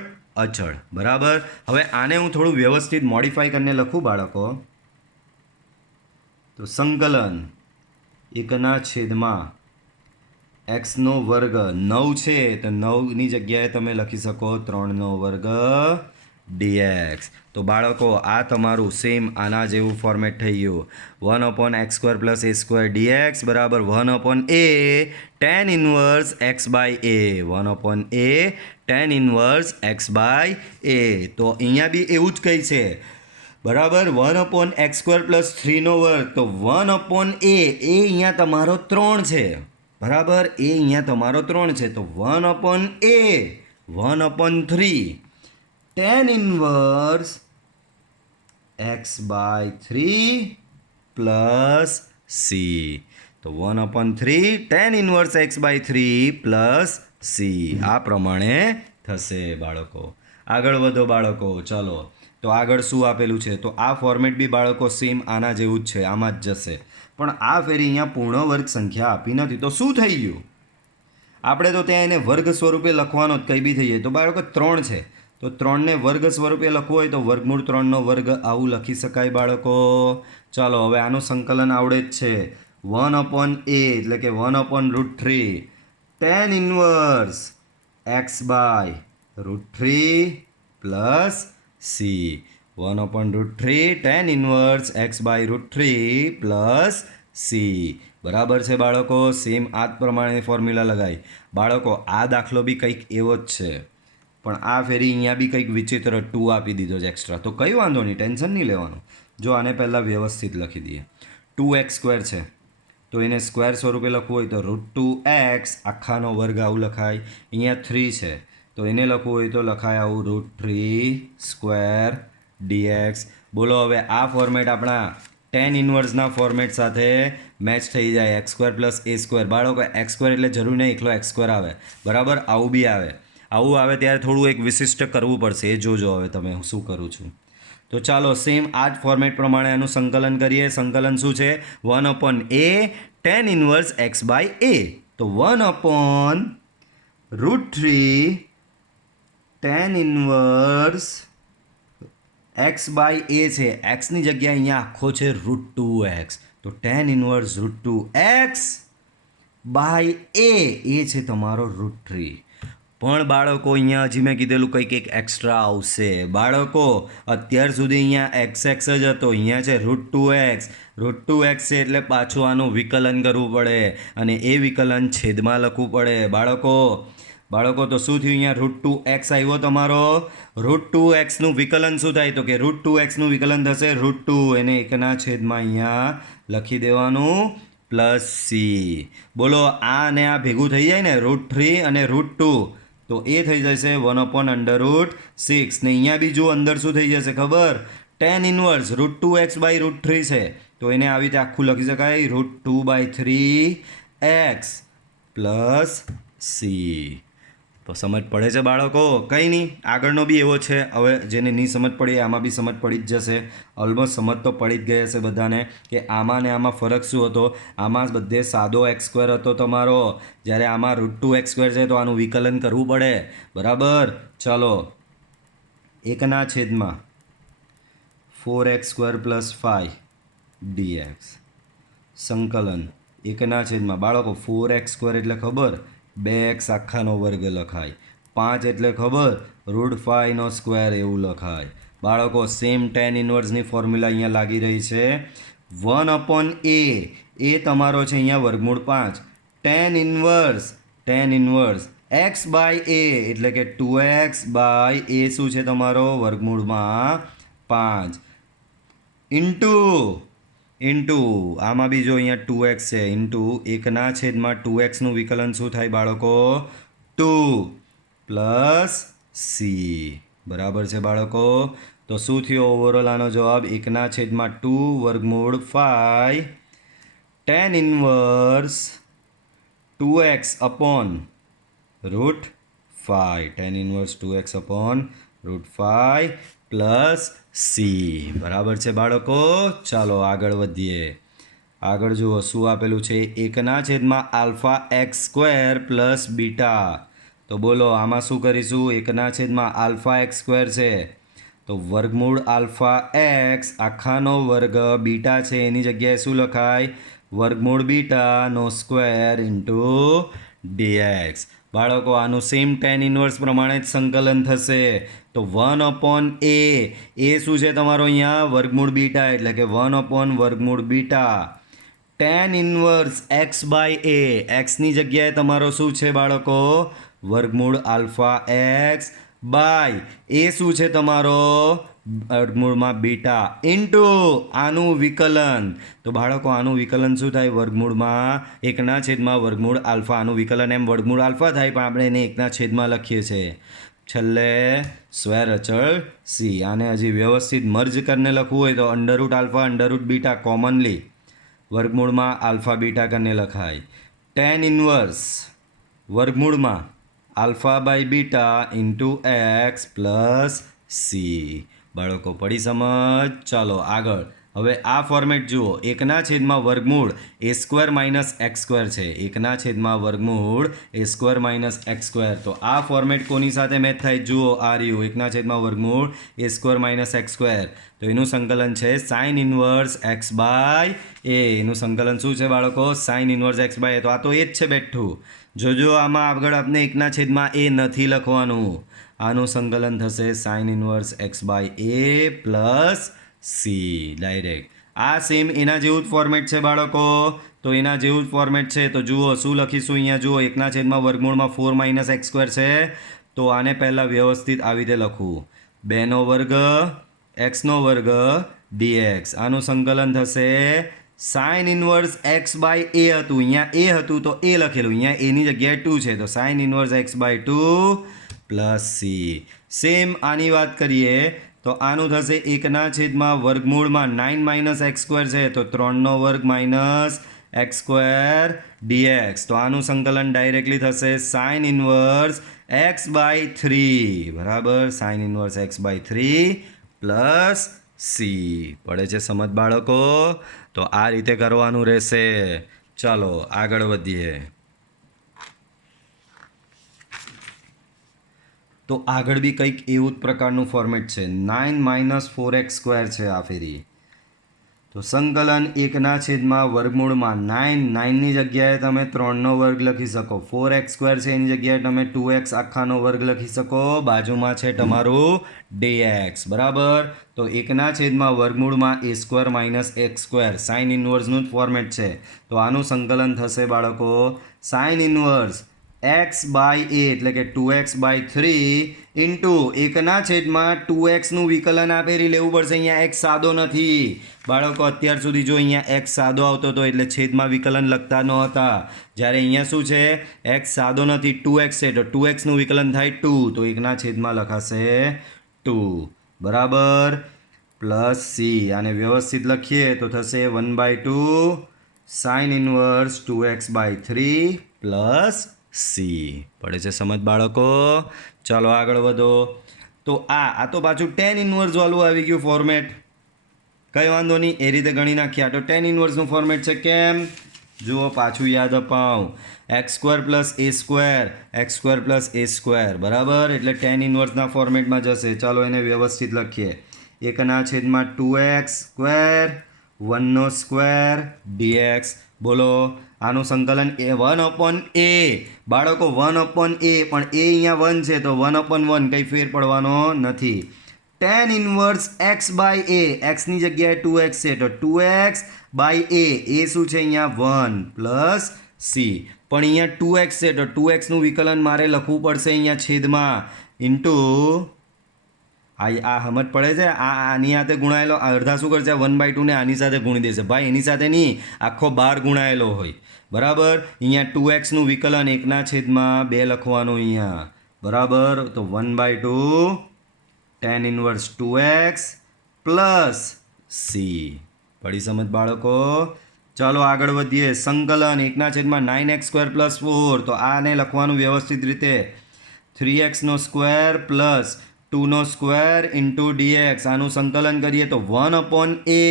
બરાબર. હવે આને હું થોડું વ્યવસ્થિત મોડિફાઈ કરીને લખું બાળકો, તો સંકલન 1/, એક્સનો વર્ગ 9 છે તો 9ની જગ્યાએ તમે લખી શકો 3નો વર્ગ dx. તો બાળકો આ તમારું સેમ આના જેવું ફોર્મેટ થઈ ગયું. 1/x² + a² dx બરાબર 1/a tan inverse x/a. 1/a tan inverse x/a. તો અહીંયા બી એવું જ કંઈ છે બરાબર. 1/x² + 3નો વર્ગ, તો 1/a એ અહીંયા તમારો 3 છે બરાબર. એ અહીંયા તમારો 3 છે તો 1/a 1/3 tan inverse x/3 plus c. તો 1/3 tan inverse x/3 plus c. આ પ્રમાણે થશે બાળકો. આગળ વધો બાળકો. ચાલો તો આગળ શું આપેલું છે? તો આ ફોર્મેટ બી બાળકો સેમ આના જેવું જ છે, આમાં જ જશે. પણ આ ફેરી અહીંયા પૂર્ણ વર્ગ સંખ્યા આપી નથી. તો શું થઈ ગયું? આપણે તો ત્યાં એને વર્ગ સ્વરૂપે લખવાનો જ કંઈ બી થઈ જાય. તો બાળકો 3 છે તો 3ને વર્ગ સ્વરૂપે લખવું હોય તો વર્ગમૂળ 3નો વર્ગ આવું લખી શકાય બાળકો. ચાલો હવે આનું સંકલન આવડે જ છે. 1/a એટલે કે 1/√3 tan inverse x/√3 plus c. 1/√3 tan inverse x/√3 plus c. બરાબર છે બાળકો. સેમ આ જ પ્રમાણે ફોર્મ્યુલા લગાય બાળકો. આ દાખલો બી કંઈક એવો જ છે, પણ આ ફેરી અહીંયા બી કંઈક વિચિત્ર 2 આપી દીધો છે એક્સ્ટ્રા. તો કંઈ વાંધો નહીં, ટેન્શન નહીં લેવાનું. જો આને પહેલાં વ્યવસ્થિત લખી દઈએ. 2x² છે તો એને સ્ક્વેર સ્વરૂપે લખવું હોય તો √2x આખાનો વર્ગ આવું લખાય. અહીંયા 3 છે તો એને લખવું હોય તો લખાય આવું √3² dx. બોલો હવે આ ફોર્મેટ આપણા tan ઇન્વર્સના ફોર્મેટ સાથે મેચ થઈ જાય. x² + a². બાળકો x² એટલે જરૂર નહીં એકલો x² આવે બરાબર. આવું બી આવે. આવું આવે ત્યારે થોડું એક વિશિષ્ટ કરવું પડશે. એ જોજો હવે તમે હું શું કરું છું. તો ચાલો સેમ આ જ ફોર્મેટ પ્રમાણે એનું સંકલન કરીએ. સંકલન શું છે? 1/a tan inverse x/a. તો 1/√3 tan inverse x/a છે. xની જગ્યાએ અહીંયા આખો છે √2x. તો tan inverse √2x/a એ છે તમારો √3. પણ બાળકો અહીંયા હજી મેં કીધેલું કંઈક એક એક્સ્ટ્રા આવશે બાળકો. અત્યાર સુધી અહીંયા x જ હતો, અહીંયા છે √2x. √2x છે એટલે પાછું આનું વિકલન કરવું પડે અને એ વિકલન છેદમાં લખવું પડે બાળકો. તો શું થયું? અહીંયા √2x આવ્યો તમારો. √2xનું વિકલન શું થાય? તો કે √2xનું વિકલન થશે √2 એને 1/છેદમાં અહીંયા લખી દેવાનું પ્લસ c. બોલો આ અને આ ભેગું થઈ જાય ને √3 અને √2 તો એ થઈ જશે 1/√6 ને અહીંયા બીજું અંદર શું થઈ જશે ખબર? tan inverse √2x/√3 છે તો એને આવી રીતે આખું લખી શકાય √2/3x plus c. તો સમજ પડે છે બાળકો? કંઈ નહીં, આગળનો બી એવો છે. હવે જેને નહીં સમજ પડી આમાં બી સમજ પડી જ જશે. ઓલમોસ્ટ સમજ તો પડી જ ગઈ હશે બધાને કે આમાં ને આમાં ફરક શું હતો. આમાં બધે સાદો x² હતો તમારો, જ્યારે આમાં √2x² છે તો આનું વિકલન કરવું પડે બરાબર. ચાલો 1/4x² + 5 dx સંકલન 1/, બાળકો 4x² એટલે ખબર 2x આખાનો વર્ગ લખાય. 5 એટલે ખબર √5² એવું લખાય બાળકો. સેમ tan ઇન્વર્સની ફોર્મ્યુલા અહીંયા લાગી રહી છે. 1/a એ તમારો છે અહીંયા વર્ગમૂળ 5. tan ઇન્વર્સ x/a એટલે કે 2x/a શું છે તમારો વર્ગમૂળમાં 5 ઇન્ટુ આમાં બી જો અહીંયા 2x છે ઇન્ટુ 1/2xનું વિકલન શું થાય બાળકો? 2 પ્લસ c. બરાબર છે બાળકો. તો શું થયો ઓવરઓલ આનો જવાબ? 1/2 વર્ગમૂળ 5 tan inverse 2x/√5 5 tan inverse 2x upon √5 plus C બરાબર છે બાળકો. ચાલો આગળ વધીએ. આગળ જુઓ શું આપેલું છે, 1/, alpha x square plus beta. તો બોલો આમાં શું કરીશું, 1/, આલ્ફા એક્સ સ્ક્વેર છે તો વર્ગમૂળ આલ્ફા એક્સ આખાનો વર્ગ, બીટા છે એની જગ્યાએ શું લખાય, વર્ગમૂળ બીટાનો સ્ક્વેર ઇન્ટુ ડીએક્સ. બાળકો આનું સેમ tan ઇન્વર્સ પ્રમાણે જ સંકલન થશે. તો 1/a એ શું છે તમારો અહીંયા વર્ગમૂળ બીટા, એટલે કે 1/ વર્ગમૂળ beta tan inverse x by a, એક્સની જગ્યાએ તમારો શું છે બાળકો, વર્ગમૂળ આલ્ફા એક્સ બાય એ શું છે તમારો વર્ગમૂળમાં બીટા ઇન્ટુ આનું વિકલન. તો બાળકો આનું વિકલન શું થાય, વર્ગમૂળમાં 1/, વર્ગમૂળ આલ્ફા, આનું વિકલન એમ વર્ગમૂળ આલ્ફા થાય પણ આપણે એને 1/, લખીએ છીએ. છેલ્લે સ્વેર અચળ સી. આને હજી વ્યવસ્થિત મર્જ કરીને લખવું હોય તો underroot alpha underroot beta commonly વર્ગમૂળમાં આલ્ફા બીટા કરીને લખાય. tan ઇન્વર્સ વર્ગમૂળમાં alpha by beta into x plus c. બાળકો પડી સમજ. ચાલો આગળ. હવે આ ફોર્મેટ જુઓ, 1/, વર્ગમૂળ એ સ્ક્વેર માઇનસ એક્સ સ્ક્વેર છે, 1/, વર્ગમૂળ એ સ્ક્વેર માઇનસ એક્સ સ્ક્વેર. તો આ ફોર્મેટ કોની સાથે મેચ થાય, જુઓ આ રહ્યું 1/, વર્ગમૂળ એ સ્ક્વેર માઇનસ એક્સ સ્ક્વેર. તો એનું સંકલન છે સાઇન ઇન્વર્સ એક્સ બાય એ. એનું સંકલન શું છે બાળકો, સાઇન ઇન્વર્સ એક્સ બાય એ. તો આ તો એ જ છે બેઠું. જોજો આમાં આગળ આપણે 1/, એ નથી લખવાનું. આનું સંકલન થશે sine inverse x by a plus c direct. આ સેમ એના જેવું જ ફોર્મેટ છે બાળકો. તો એના જેવું જ ફોર્મેટ છે તો જુઓ શું લખીશું અહીંયા, જુઓ 1/, વર્ગમૂળમાં 4 - એક્સ સ્ક્વેર છે તો આને પહેલાં વ્યવસ્થિત આવી રીતે લખવું, 2નો વર્ગ એક્સનો વર્ગ ડીએક્સ. આનું સંકલન થશે સાઇન ઇન્વર્સ એક્સ બાય એ હતું, અહીંયા એ હતું તો એ લખેલું, અહીંયા એની જગ્યાએ 2 છે તો sine inverse x by 2 plus c. Same આની વાત કરીએ તો આનું થશે 1/, વર્ગમૂળમાં 9 - એક્સ સ્ક્વેર છે તો 3નો વર્ગ માઇનસ એક્સ સ્ક્વેર ડીએક્સ. તો આનું સંકલન ડાયરેક્ટલી થશે સાઇન ઇન્વર્સ એક્સ બાય 3 બરાબર, sine inverse x by 3 plus c. પડે છે સમજ બાળકો. તો આ રીતે કરવાનું રહેશે. ચાલો આગળ વધીએ. તો આગળ બી કંઈક એવું જ પ્રકારનું ફોર્મેટ છે, 9 - 4x સ્ક્વેર છે આ ફેરી. તો સંકલન 1/, વર્ગમૂળમાં 9ની જગ્યાએ તમે 3નો વર્ગ લખી શકો, 4x સ્ક્વેર છે એની જગ્યાએ તમે 2x આખાનો વર્ગ લખી શકો, બાજુમાં છે તમારું dx બરાબર. તો 1/, વર્ગમૂળમાં a square minus x square, sine ઇન્વર્સનું જ ફોર્મેટ છે. તો આનું સંકલન થશે બાળકો sine inverse x by a એટલે કે 2x બાય 3 ઇન્ટુ 1/, 2xનું વિકલન આપેલી લેવું પડશે. અહીંયા x સાદો નથી બાળકો. અત્યાર સુધી જો અહીંયા x સાદો આવતો હતો એટલે છેદમાં વિકલન લખતા ન હતા. જ્યારે અહીંયા શું છે, x સાદો નથી 2x છે તો 2xનું વિકલન થાય 2 તો 1/, લખાશે 2 બરાબર પ્લસ સી. આને વ્યવસ્થિત લખીએ તો થશે 1/2 sine inverse 2x by 3 plus c. પડે છે સમજ બાળકો. ચાલો આગળ વધો. તો આ તો પાછું tan ઇન્વર્સ વાળું આવી ગયું ફોર્મેટ, કંઈ વાંધો નહીં એ રીતે ગણી નાખીએ. આ તો tan ઇન્વર્સનું ફોર્મેટ છે. કેમ જુઓ પાછું યાદ અપાવું, એક્સ સ્ક્વેર પ્લસ એ સ્ક્વેર, એક્સ સ્ક્વેર પ્લસ એ સ્ક્વેર બરાબર, એટલે tan ઇન્વર્સના ફોર્મેટમાં જશે. ચાલો એને વ્યવસ્થિત લખીએ, 1/, 2x સ્ક્વેર 1નો સ્ક્વેર ડીએક્સ. બોલો આનું સંકલન એ 1/a બાળકો, 1/a પણ એ અહીંયા 1 છે તો 1/1 કંઈ ફેર પડવાનો નથી. tan ઇન્વર્સ એક્સ બાય એ, એક્સની જગ્યાએ 2x છે તો 2x બાય એ શું છે અહીંયા 1 પ્લસ સી. પણ અહીંયા 2x છે તો 2xનું વિકલન મારે લખવું પડશે અહીંયા છેદમાં ઇન્ટુ આ સમજ પડે છે. આની સાથે ગુણાયેલો અડધા શું કરશે, 1/2 ને આની સાથે ગુણી દેશે. ભાઈ એની સાથે નહીં, આખો 12 ગુણાયેલો હોય બરાબર. અહીંયા 2xનું વિકલન 1/2 લખવાનું અહીંયા બરાબર. તો 1/2 tan inverse 2x plus C. પડી સમજ બાળકો. ચાલો આગળ વધીએ. સંકલન 1/9x² + 4 તો આને લખવાનું વ્યવસ્થિત રીતે 3x square plus 2 into dx. આનું સંકલન કરીએ તો 1/a.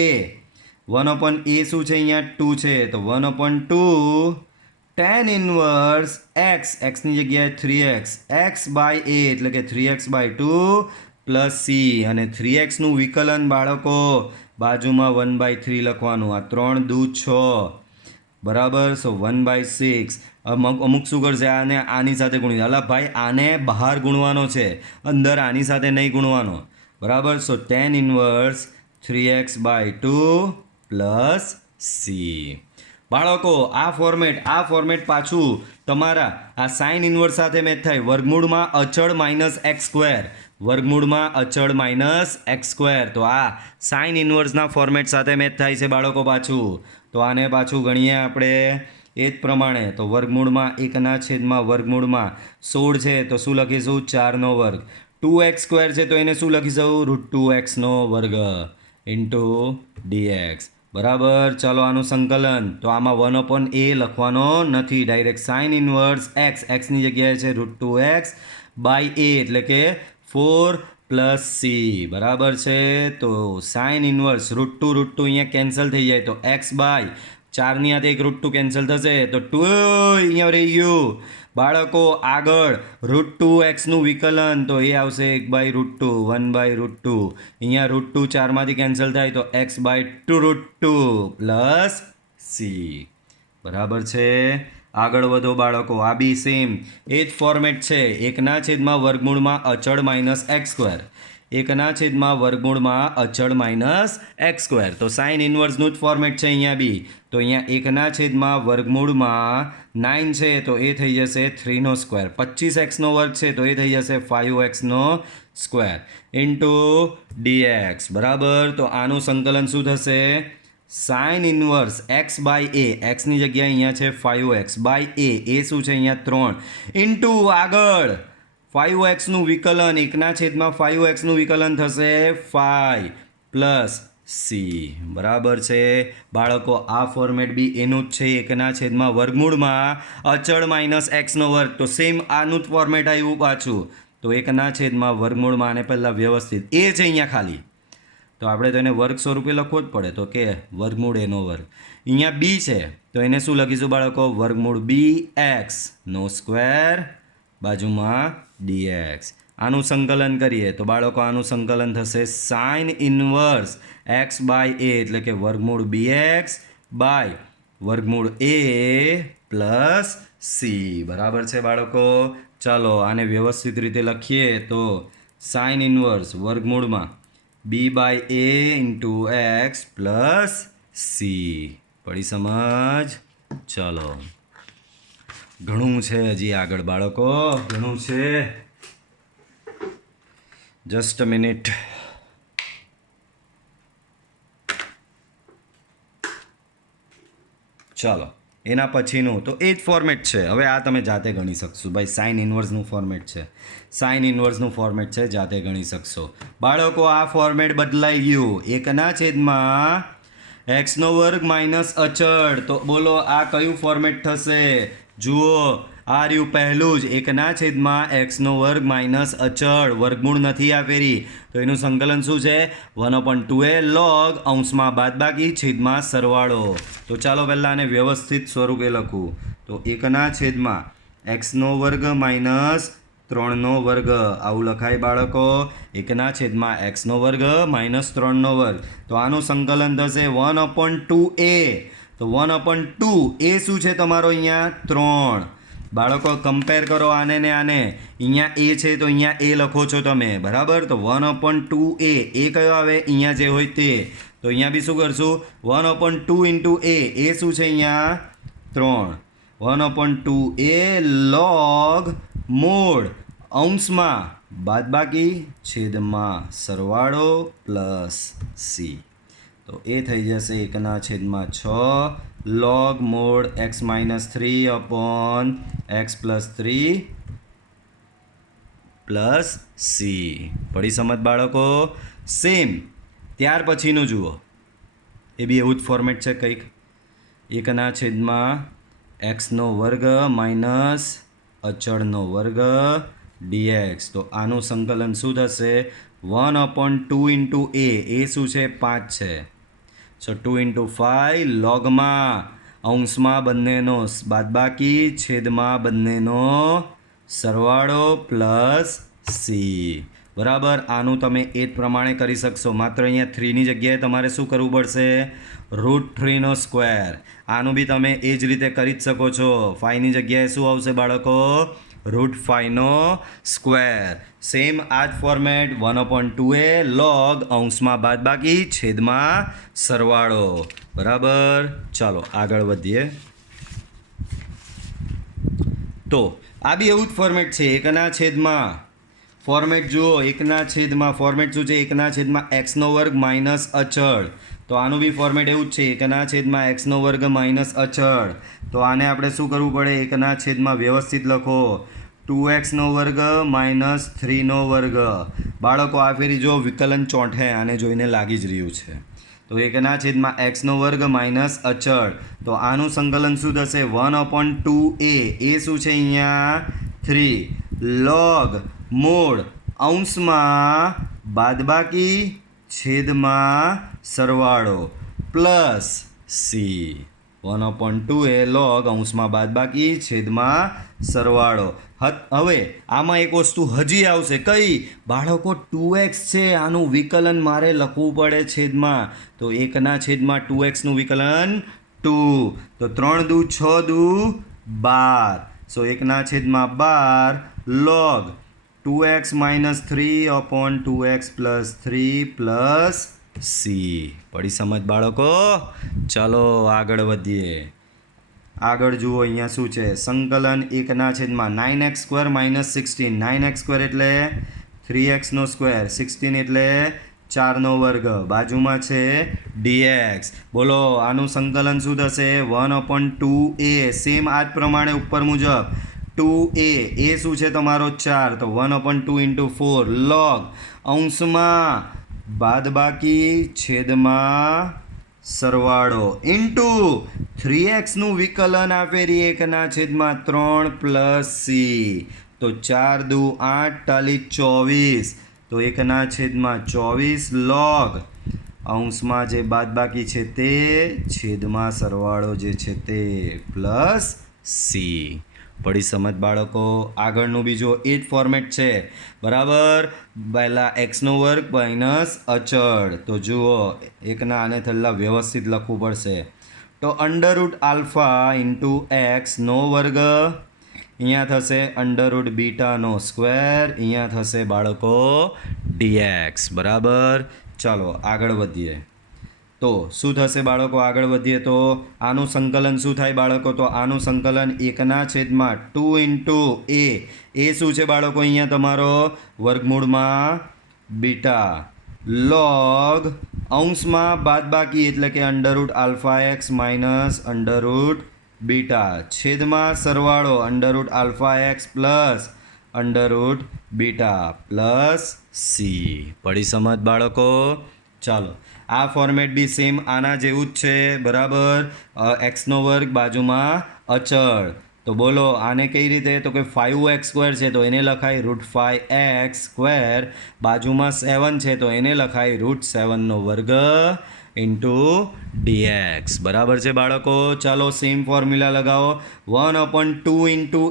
1/a શું છે અહીંયા 2 છે તો 1/2 tan ઇનવર્સ x ની જગ્યાએ 3x x/a એટલે કે 3x/2 પ્લસ c. અને 3x નું વિકલન બાળકો બાજુમાં 1/3 લખવાનું. આ 3 દુ 6 બરાબર. સો 1/6. અમુક શું કરશે આને આની સાથે ગુણી અલા ભાઈ આને બહાર ગુણવાનો છે અંદર આની સાથે નહીં ગુણવાનો બરાબર. સો tan inverse 3x/2 plus c. બાળકો આ ફોર્મેટ પાછું તમારા આ સાઇન ઇનવર્સ સાથે મેચ થાય. વર્ગમૂળમાં અચળ માઇનસ એક્સ સ્ક્વેર વર્ગમૂળમાં અચળ માઇનસ એક્સ સ્ક્વેર. તો આ સાઇન ઇનવર્સના ફોર્મેટ સાથે મેચ થાય છે બાળકો પાછું. તો આને પાછું ગણીએ આપણે એ જ પ્રમાણે. તો વર્ગમૂળમાં 1/, વર્ગમૂળમાં 16 છે તો શું લખીશું 4નો વર્ગ. 2x² છે તો એને શું લખીશું √2x² ઇન્ટુ dx બરાબર. ચાલો આનું સંકલન. તો આમાં 1/a લખવાનો નથી, ડાયરેક્ટ સાઇન ઇનવર્સ એક્સની જગ્યાએ છે √2x/a એટલે કે 4 પ્લસ c બરાબર છે. તો સાઇન ઇનવર્સ √2 અહીંયા કેન્સલ થઈ જાય તો x/4ની હાથે એક √2 કેન્સલ થશે તો 2 અહીંયા રહી ગયું બાળકો. આગળ √2x નું વિકલન તો એ આવશે 1/√2 1/√2. અહીંયા √2 4માંથી કેન્સલ થાય તો x/2√2 પ્લસ c બરાબર છે. આગળ વધો બાળકો. આ બી સેમ એ જ ફોર્મેટ છે. 1/, વર્ગમૂળમાં અચળ માઇનસ એક્સ સ્ક્વેર 1/, વર્ગમૂળમાં અચળ માઇનસ એક્સ સ્ક્વેર. તો સાઇન ઇનવર્સનું જ ફોર્મેટ છે અહીંયા બી. તો અહીંયા 1/, વર્ગમૂળમાં 9 છે તો એ થઈ જશે 3નો સ્ક્વેર. 25x² છે તો એ થઈ જશે 5x² ઇન્ટુ dx બરાબર. તો આનું સંકલન શું થશે સાઇન ઇનવર્સ x/a એક્સની જગ્યાએ અહીંયા છે 5x/a એ શું છે અહીંયા 3 ઇન્ટુ આગળ 5x નું વિકલન 1/, 5x નું વિકલન થશે 5 પ્લસ c બરાબર છે બાળકો. આ ફોર્મેટ બી એનું જ છે. 1/, વર્ગમૂળમાં અચળ માઇનસ x². તો સેમ આનું જ ફોર્મેટ આવ્યું પાછું. તો 1/, વર્ગમૂળમાં આને પહેલાં વ્યવસ્થિત એ છે અહીંયા ખાલી તો આપણે તો એને વર્ગ સ્વરૂપે લખવો જ પડે. તો કે વર્ગમૂળ એનો વર્ગ. અહીંયા બી છે તો એને શું લખીશું બાળકો વર્ગમૂળ bx² બાજુમાં dx. આનું સંકલન કરીએ તો બાળકો આનું સંકલન થશે સાઇન ઇનવર્સ x/a એટલે કે વર્ગમૂળ bx બાય વર્ગમૂળ a પ્લસ c બરાબર છે બાળકો. ચાલો આને વ્યવસ્થિત રીતે લખીએ તો સાઇન ઇનવર્સ વર્ગમૂળમાં b/a into x plus c. પડી સમજ. ચાલો ઘણું છે હજી આગળ બાળકો ઘણું છે. Just a minute. ચાલો એના પછીનું તો એ જ ફોર્મેટ છે. હવે આ તમે જાતે ગણી શકશો ભાઈ. સાઇન ઇનવર્સનું ફોર્મેટ છે. સાઇન ઇનવર્સનું ફોર્મેટ છે જાતે ગણી શકશો બાળકો. આ ફોર્મેટ બદલાઈ ગયું. 1/, x² માઇનસ અચળ. તો બોલો આ કયું ફોર્મેટ થશે જુઓ. આ રહ્યું પહેલું જ 1/, x² માઇનસ અચળ. વર્ગમૂળ નથી આ ફેરી તો એનું સંકલન શું છે 1/2a log અંશમાં બાદબાકી છેદમાં સરવાળો. તો ચાલો પહેલાં આને વ્યવસ્થિત સ્વરૂપે લખું તો 1/, x² માઇનસ 3² આવું લખાય બાળકો. 1/, x² માઇનસ 3². તો આનું સંકલન થશે 1/2a. તો 1/2 એ શું છે તમારો અહીંયા 3 બાળકો. કમ્પેર કરો આને ને આને. અહીંયા એ છે તો અહીંયા એ લખો છો તમે બરાબર. તો 1/2a એ કયો આવે અહીંયા જે હોય તે. તો અહીંયા બી શું કરશું 1/2 ઇન્ટુ a એ શું છે અહીંયા 3 1/2a log મૂળ અંશમાં બાદબાકી છેદમાં સરવાળો પ્લસ c. તો એ થઈ જશે 1/6 log મૂળ x - 3 x + 3 પ્લસ c. પડી સમજ બાળકો. સેમ ત્યાર પછીનું જુઓ. એ બી એવું જ ફોર્મેટ છે કંઈક. 1/x² માઇનસ અચળનો વર્ગ dx. તો આનું સંકલન શું થશે? 1/2 ઇન્ટુ એ શું છે? 5 છે. સો 2 ઇન્ટુ 5 લોગમાં અંશમાં બંનેનો બાદબાકી છેદમાં બંનેનો સરવાળો પ્લસ સી. બરાબર. આનું તમે એ જ પ્રમાણે કરી શકશો, માત્ર અહીંયા 3ની જગ્યાએ તમારે શું કરવું પડશે? √3નો સ્ક્વેર. આનું બી તમે એ જ રીતે કરી જ શકો છો. 5ની જગ્યાએ શું આવશે બાળકો? √5નો સ્ક્વેર. સેમ આ જ ફોર્મેટ 1/2 લોગ અંશમાં બાદબાકી છેદમાં સરવાળો. બરાબર. ચાલો આગળ વધીએ. તો આ બી એવું જ ફોર્મેટ છે. એકના છેદમાં ફોર્મેટ જુઓ. એકના છેદમાં ફોર્મેટ શું છે? એકના છેદમાં એક્સનો વર્ગ માઇનસ અચળ. તો આનું બી ફોર્મેટ એવું જ છે. એકના છેદમાં એક્સનો વર્ગ માઇનસ અચળ. તો આને આપણે શું કરવું પડે? એકના છેદમાં વ્યવસ્થિત લખો. 2xનો વર્ગ માઇનસ 3નો વર્ગ. બાળકો આ ફેરી જો વિકલન ચોંઠે આને જોઈને લાગી જ રહ્યું છે. તો એકના છેદમાં એક્સનો વર્ગ માઇનસ અચળ. તો આનું સંકલન શું થશે? 1/2 એ શું છે અહીંયા? 3 લોગ મૂળ અંશમાં બાદબાકી છેદમાં સરવાળો પ્લસ સી. 1/2 લોગ અંશમાં બાદબાકી છેદમાં સરવાળો. હવે આમાં એક વસ્તુ હજી આવશે. કઈ? બાળકો 2x છે, આનું વિકલન મારે લખવું પડે છેદમાં. તો એકના છેદમાં 2xનું વિકલન 2. તો 3 દુ 6 દુ 12. સો એકના છેદમાં 12 log 2x minus 3/2x plus 3 plus C. પડી સમજ બાળકો? ચાલો આગળ વધીએ. આગળ જુઓ અહીંયા શું છે? સંકલન એકના છેદમાં 9x² માઇનસ 16. 9x² એટલે 3xનો સ્ક્વેર, 16 એટલે 4નો વર્ગ. બાજુમાં છે dx. બોલો આનું સંકલન શું થશે? 1/2 સેમ આ જ પ્રમાણે ઉપર મુજબ 2a એ શું છે તમારો? 4. તો 1/2 ઇન્ટુ 4 લોગ અંશમાં બાદબાકી છેદમાં સરવાળો ઇન્ટુ 3xનું વિકલન આપેલી એકના છેદમાં 3 પ્લસ સી. તો 4 દુ 8 ટાલી 24. તો એકના છેદમાં 24 લોગ અંશમાં જે બાદબાકી છે તે છેદમાં સરવાળો જે છે તે પ્લસ સી. પડી સમજ બાળકો? આગળનું બીજો એ જ ફોર્મેટ છે. બરાબર. પહેલાં એક્સનો વર્ગ માઇનસ અચળ. તો જુઓ એકના આને થલ્લા વ્યવસ્થિત લખવું પડશે. તો √α ઇન્ટુ એક્સનો વર્ગ. અહીંયા થશે √βનો સ્ક્વેર. અહીંયા થશે બાળકો dx. બરાબર. ચાલો આગળ વધીએ. તો શું થશે બાળકો? આગળ વધીએ તો આનું સંકલન શું થાય બાળકો? તો આનું સંકલન એકના છેદમાં 2 ઇન્ટુ એ શું છે બાળકો? અહીંયા તમારો વર્ગમૂળમાં બીટા લોગ અંશમાં બાદબાકી એટલે કે √αx માઇનસ √β છેદમાં સરવાળો √αx પ્લસ √β પ્લસ સી. પડી સમજ બાળકો? ચાલો આ ફોર્મેટ બી સેમ આના જેવું જ છે. બરાબર. એક્સનો વર્ગ બાજુમાં અચળ. તો બોલો આને કઈ રીતે? તો કે 5x² છે તો એને લખાય √5x². બાજુમાં 7 છે તો એને લખાય √7નો વર્ગ ઇન્ટુ dx. બરાબર છે બાળકો? ચાલો સેમ ફોર્મ્યુલા લગાવો. 1/2 ઇન્ટુ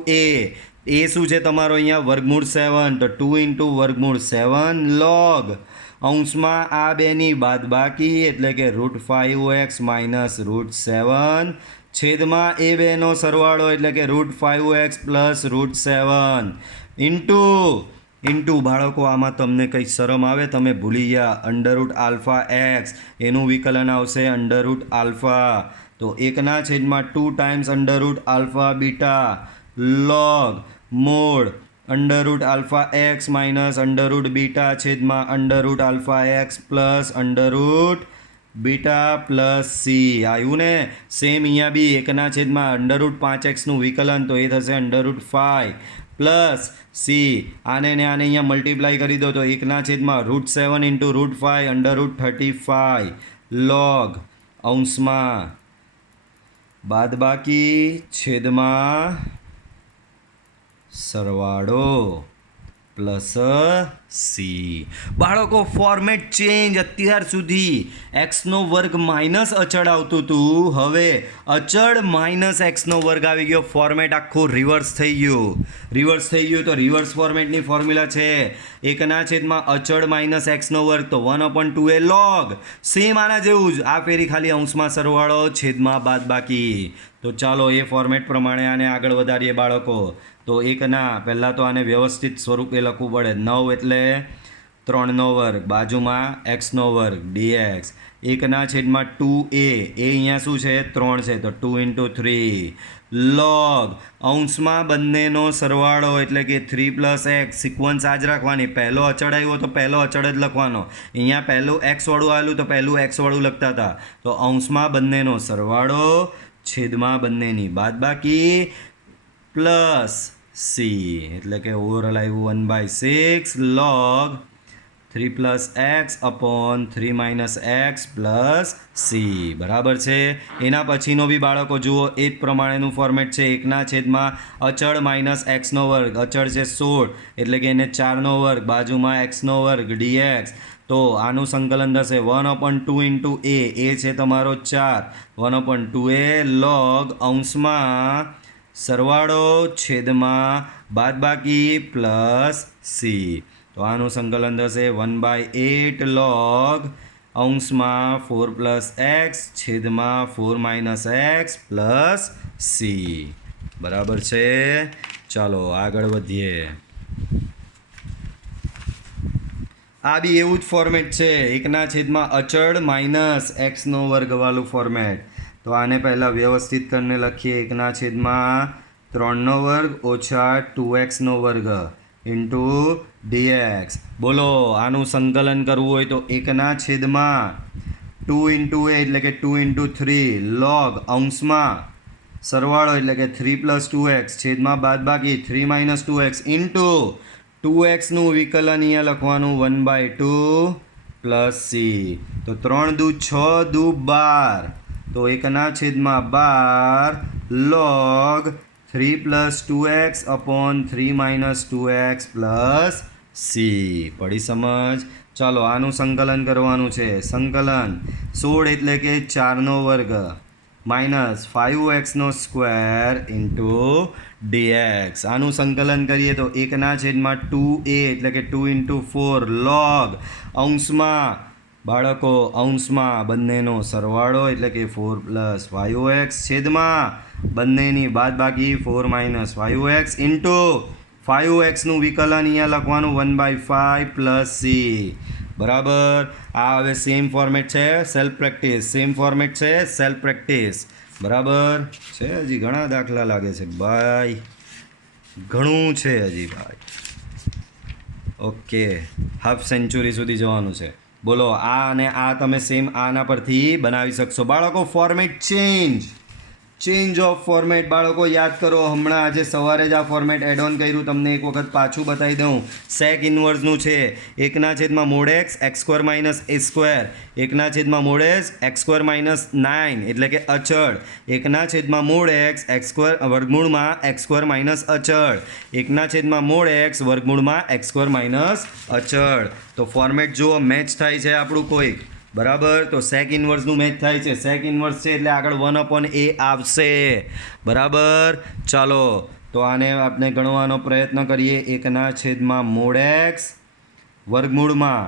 એ શું છે તમારો? અહીંયા વર્ગમૂળ 7. તો 2 ઇન્ટુ વર્ગમૂળ 7 લોગ અંશમાં આ બેની બાદબાકી એટલે કે √5x માઇનસ √7 છેદમાં એ બેનો સરવાળો એટલે કે √5x પ્લસ √7 ઇન્ટુ બાળકો આમાં તમને કંઈ શરમ આવે? તમે ભૂલી ગયા √αx એનું વિકલન આવશે √α. તો એકના છેદમાં 2 ટાઈમ્સ √α બીટા લોગ મૂળ √αx માઇનસ √β છેદમાં √αx પ્લસ √β પ્લસ સી. આવ્યું ને? સેમ અહીંયા બી એકના છેદમાં √5xનું વિકલન તો એ થશે √5 પ્લસ સી. આને ને આને અહીંયા મલ્ટીપ્લાય કરી દો તો એકના છેદમાં √7 ઇન્ટુ √5 √35 લોગ અંશમાં બાદબાકી છેદમાં સરવાળો પ્લસ સી. બાળકો ફોર્મેટ ચેન્જ. અત્યાર સુધી એક્સનો વર્ગ માઇનસ અચળ આવતું હતું, હવે અચળ માઇનસ એક્સનો વર્ગ આવી ગયો. ફોર્મેટ આખું રિવર્સ થઈ ગયું. તો રિવર્સ ફોર્મેટની ફોર્મ્યુલા છે એકના છેદમાં અચળ માઇનસ એક્સનો વર્ગ, તો 1/2 log. સેમ આના જેવું જ, આ ફેરી ખાલી અંશમાં સરવાળો છેદમાં બાદબાકી. તો ચાલો એ ફોર્મેટ પ્રમાણે આને આગળ વધારીએ બાળકો. તો એકના પહેલાં તો આને વ્યવસ્થિત સ્વરૂપે લખવું પડે. 9 એટલે 3નો વર્ગ, બાજુમાં એક્સનો વર્ગ dx. એકના છેદમાં 2a, એ અહીંયા શું છે 3 છે, તો 2 × 3 log. અંશમાં બંનેનો સરવાળો એટલે કે 3 + x. સિક્વન્સ આ જ રાખવાની, પહેલો અચળ આવ્યો તો પહેલો અચળ જ લખવાનો. અહીંયા પહેલું x વાળું આવેલું તો પહેલું x વાળું લખતા હતા. તો અંશમાં બંનેનો સરવાળો છેદમાં બંનેની બાદબાકી પ્લસ સી, એટલે કે ઓવરઓલ આવ્યું 1/6 log 3 + x upon 3 - x plus c. બરાબર છે. એના પછીનો બી બાળકો જુઓ એ જ પ્રમાણેનું ફોર્મેટ છે. એકના છેદમાં અચળ માઇનસ એક્સનો વર્ગ, અચળ છે 16 એટલે કે એને 4નો વર્ગ, બાજુમાં એક્સનો વર્ગ dx. તો આનું સંકલન થશે 1/2 × a, એ છે તમારો 4, 1/2a log અંશમાં સરવાળો છેદમાં બાદબાકી પ્લસ સી. તો આનું સંકલન થશે 1/8 log અંશમાં 4 + x છેદમાં 4 - x પ્લસ સી. બરાબર છે. ચાલો આગળ વધીએ. આ બી એવું જ ફોર્મેટ છે, એકના છેદમાં અચળ માઇનસ એક્સનો વર્ગવાળું ફોર્મેટ. તો આને પહેલાં વ્યવસ્થિત કરીને લખીએ. એકના છેદમાં 3નો વર્ગ ઓછા 2xનો વર્ગ ઇન્ટુ dx. બોલો આનું સંકલન કરવું હોય તો એકના છેદમાં 2 × a એટલે કે 2 × 3 log અંશમાં સરવાળો એટલે કે 3 + 2x છેદમાં બાદબાકી 3 - 2x ઇન્ટુ 2xનું વિકલન અહીંયા લખવાનું 1/2 પ્લસ સી. તો 3 દુ 6 દુ 12, તો એકના છેદમાં 12 log 3 + 2x upon 3 - 2x plus C. પડી સમજ? ચાલો આનું સંકલન કરવાનું છે. સંકલન 16 એટલે કે 4નો વર્ગ માઇનસ 5x² ઇન્ટુ dx. આનું સંકલન કરીએ તો એકના છેદમાં 2a એટલે કે 2 × 4 log અંશમાં બાળકો અંશમાં બંનેનો સરવાળો એટલે કે 4 + 5x છેદમાં બંનેની બાદબાકી 4 - 5x ઇન્ટુ 5xનું વિકલન અહીંયા લખવાનું 1/5 પ્લસ સી. બરાબર. આ હવે સેમ ફોર્મેટ છે, સેલ્ફ પ્રેક્ટિસ. સેમ ફોર્મેટ છે, સેલ્ફ પ્રેક્ટિસ. બરાબર છે. હજી ઘણા દાખલા લાગે છે ભાઈ, ઘણું છે હજી ભાઈ. ઓકે, હાફ સેન્ચુરી સુધી જવાનું છે. બોલો આ અને આ તમે સેમ આના પરથી બનાવી શકશો. બાળકો ફોર્મેટ ચેન્જ ઓફ ફોર્મેટ બાળકો યાદ કરો. હમણાં આજે સવારે જ આ ફોર્મેટ એડ ઓન કર્યું, તમને એક વખત પાછું બતાવી દઉં. સેક ઇન્વર્સનું છે. એકના છેદમાં mod x x² - a², એકના છેદમાં mod x x² - 9 એટલે કે અચળ, એકના છેદમાં mod x x² વર્ગમૂળમાં x² - અચળ, એકના છેદમાં mod x વર્ગમૂળમાં x² - અચળ. તો ફોર્મેટ જુઓ મેચ થાય છે આપણું કોઈક. બરાબર. તો સેક ઇન્વર્સનું મેચ થાય છે. સેક ઇન્વર્સ છે એટલે આગળ 1/a આવશે. બરાબર. ચાલો તો આને આપણે ગણવાનો પ્રયત્ન કરીએ. એકના છેદમાં mod x વર્ગમૂળમાં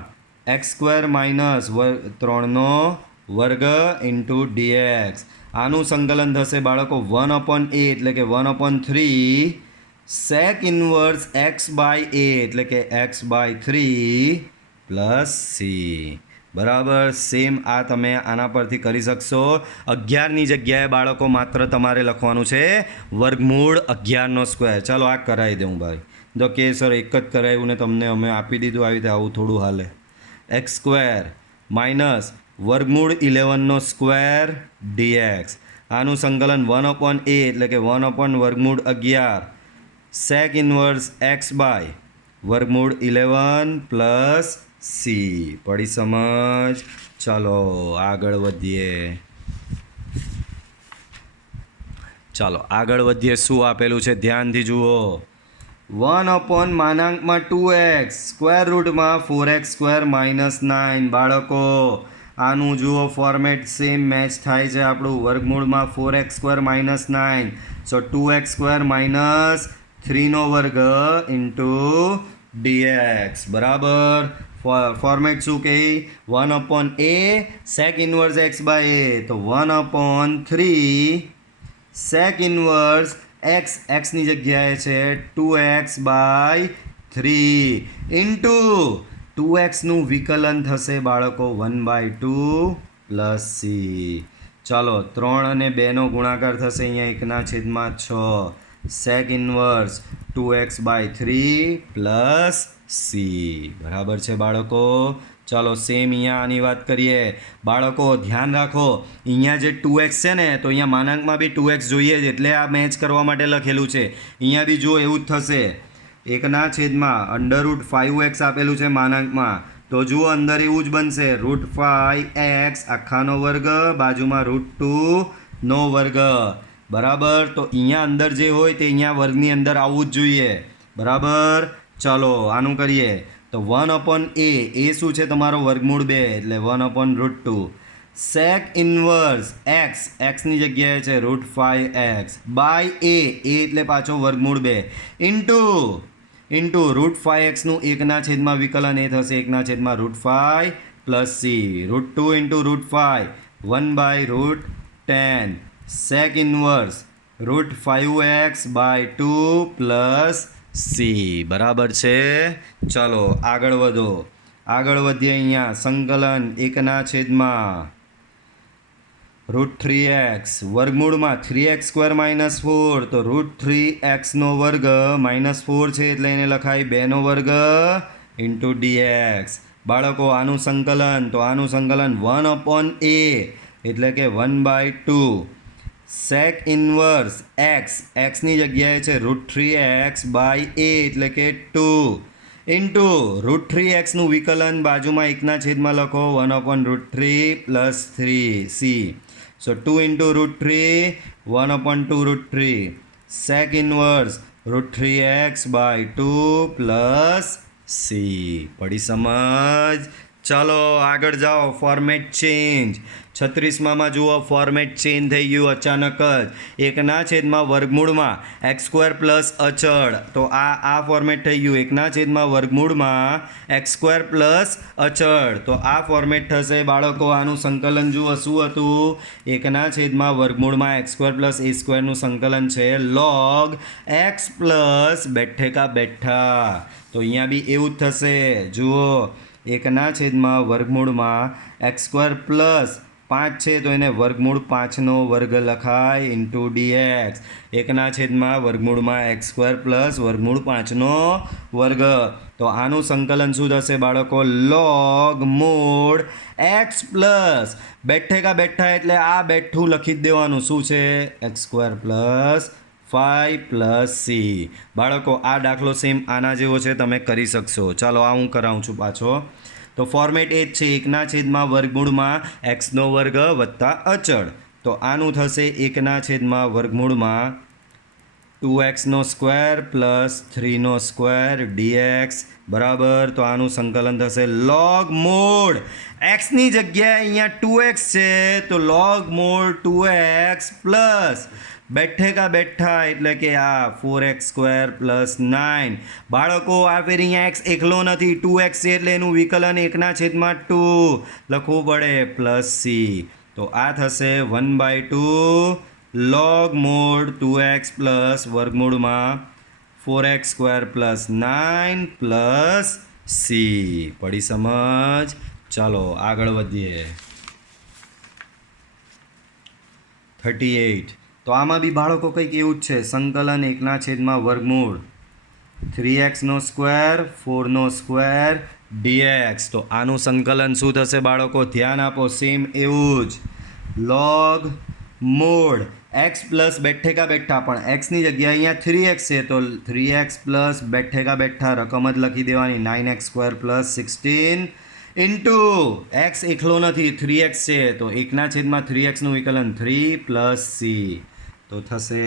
x² - 3નો વર્ગ ઇન્ટુ dx. આનું સંકલન થશે બાળકો 1/a એટલે કે 1/3 સેક ઇન્વર્સ x/a એટલે કે x/3 પ્લસ સી. બરાબર. સેમ આ તમે આના પરથી કરી શકશો. 11ની જગ્યાએ બાળકો માત્ર તમારે લખવાનું છે વર્ગમૂળ 11નો સ્ક્વેર. ચાલો આ કરાવી દઉં ભાઈ. જો કે સર એક જ કરાવ્યું ને તમને અમે આપી દીધું આવી રીતે, આવું થોડું હાલે. x² - વર્ગમૂળ 11નો સ્ક્વેર dx. આનું સંકલન 1/a એટલે કે 1/√11 સેક ઇન્વર્સ x/વર્ગમૂળ 11 પ્લસ સી. પડી સમજ? ચાલો આગળ વધીએ. શું આપેલું છે ધ્યાનથી જુઓ. 1 માનાંકમાં 2x સ્ક્વેર રૂટમાં 4x² -9 બાળકો આનું જુઓ ફોર્મેટ સેમ મેચ થાય છે આપણું વર્ગમૂળમાં 4x² -9 સો 2x² -3 નો વર્ગ ઇન્ટુ dx બરાબર ફોર્મેટ શું કહે 1/a sec inverse x by a તો 1/3 sec inverse x ની જગ્યાએ છે 2x/3 ઇન્ટુ 2x નું વિકલન થશે બાળકો 1/2 પ્લસ c ચાલો 3 અને 2 નો ગુણાકાર થશે અહીંયા 1/6 sec inverse 2x/3 plus c બરાબર છે બાળકો ચાલો સેમ અહીંયા આની વાત કરીએ બાળકો ધ્યાન રાખો અહીંયા જે 2x છે ને તો અહીંયા માનાંકમાં બી 2x જોઈએ જ એટલે આ મેચ કરવા માટે લખેલું છે અહીંયા બી જો એવું જ થશે 1/5x આપેલું છે માનાંકમાં તો જુઓ અંદર એવું જ બનશે √5x આખાનો વર્ગ બાજુમાં √2 નો વર્ગ બરાબર તો અહીંયા અંદર જે હોય તે અહીંયા વર્ગની અંદર આવવું જ જોઈએ બરાબર ચાલો આનું કરીએ તો 1/a એ શું છે તમારો વર્ગમૂળ 2 એટલે 1/√2 sec inverse x ની જગ્યાએ છે √5x બાય a એટલે પાછો વર્ગમૂળ 2 ઇન્ટુ √5x નું 1/માં વિકલન એ થશે 1/5 plus c √2 into √5 1/10 sec inverse √5x by 2 plus c બરાબર છે ચલો આગળ વધીએ અહીંયા સંકલન 1/માં √3x વર્ગમૂળમાં 3x² -4 તો √3x નો વર્ગ -4 છે એટલે એને લખાય 2 નો વર્ગ ઇન્ટુ dx બાળકો આનું સંકલન 1/a એટલે કે 1/2 sec inverse x ની જગ્યાએ છે √3x by a એટલે કે 2 ઇન્ટુ √3x નું વિકલન બાજુમાં 1/માં લખો 1/√3 plus 3c so 2 into √3 1/2√3 sec inverse √3x by 2 plus c પડી સમજ ચાલો આગળ જાઓ ફોર્મેટ ચેન્જ 36માં જુઓ ફોર્મેટ ચેન્જ થઈ ગયું અચાનક જ 1/માં વર્ગમૂળમાં x² પ્લસ અચળ તો આ ફોર્મેટ થઈ ગયું 1/માં વર્ગમૂળમાં x² પ્લસ અચળ તો આ ફોર્મેટ થશે બાળકો આનું સંકલન જુઓ શું હતું 1/માં વર્ગમૂળમાં x² પ્લસ a² નું સંકલન છે log x પ્લસ બેઠે કા બેઠા તો અહીંયા બી એવું જ થશે જુઓ 1/માં વર્ગમૂળમાં x² પ્લસ 5 છે તો એને વર્ગમૂળ 5 નો વર્ગ લખાય ઇન્ટુ dx 1/માં વર્ગમૂળમાં x² પ્લસ વર્ગમૂળ 5 નો વર્ગ તો આનું સંકલન શું થશે બાળકો log મૂળ x પ્લસ બેઠે કા બેઠા એટલે આ બેઠું લખી જ દેવાનું શું છે x² પ્લસ 5 પ્લસ c બાળકો આ દાખલો સેમ આના જેવો છે તમે કરી શકશો ચાલો આ હું કરાવું છું પાછો તો ફોર્મેટ એ જ છે 1/માં વર્ગમૂળમાં x નો વર્ગ વત્તા અચળ તો આનું થશે 1/માં વર્ગમૂળમાં 2x નો સ્ક્વેર પ્લસ 3 નો સ્ક્વેર dx બરાબર તો આનું સંકલન થશે log મૂળ x ની જગ્યાએ અહીંયા 2x છે તો log મૂળ 2x પ્લસ બેઠે કા બેઠા એટલે કે આ 4x² પ્લસ 9 બાળકો આ ફેર અહીંયા x એકલો નથી 2x છે એટલે એનું વિકલન 1/2 લખવું પડે પ્લસ c તો આ થશે 1/2 log મૂળ 2x પ્લસ વર્ગમૂળમાં 4x² પ્લસ 9 પ્લસ c પડી સમજ ચાલો આગળ વધીએ 38 તો આમાં બી બાળકો કંઈક એવું જ છે સંકલન 1/માં વર્ગમૂળ 3x નો સ્ક્વેર 4 નો સ્ક્વેર dx તો આનું સંકલન શું થશે બાળકો ધ્યાન આપો સેમ એવું જ log મૂળ x પ્લસ બેઠે કા બેઠા પણ x ની જગ્યાએ અહીંયા 3x છે તો 3x પ્લસ બેઠે કા બેઠા રકમ જ લખી દેવાની 9x² પ્લસ 16 ઇન્ટુ x એકલો નથી 3x છે તો 1/3x નું વિકલન 3 પ્લસ c તો થશે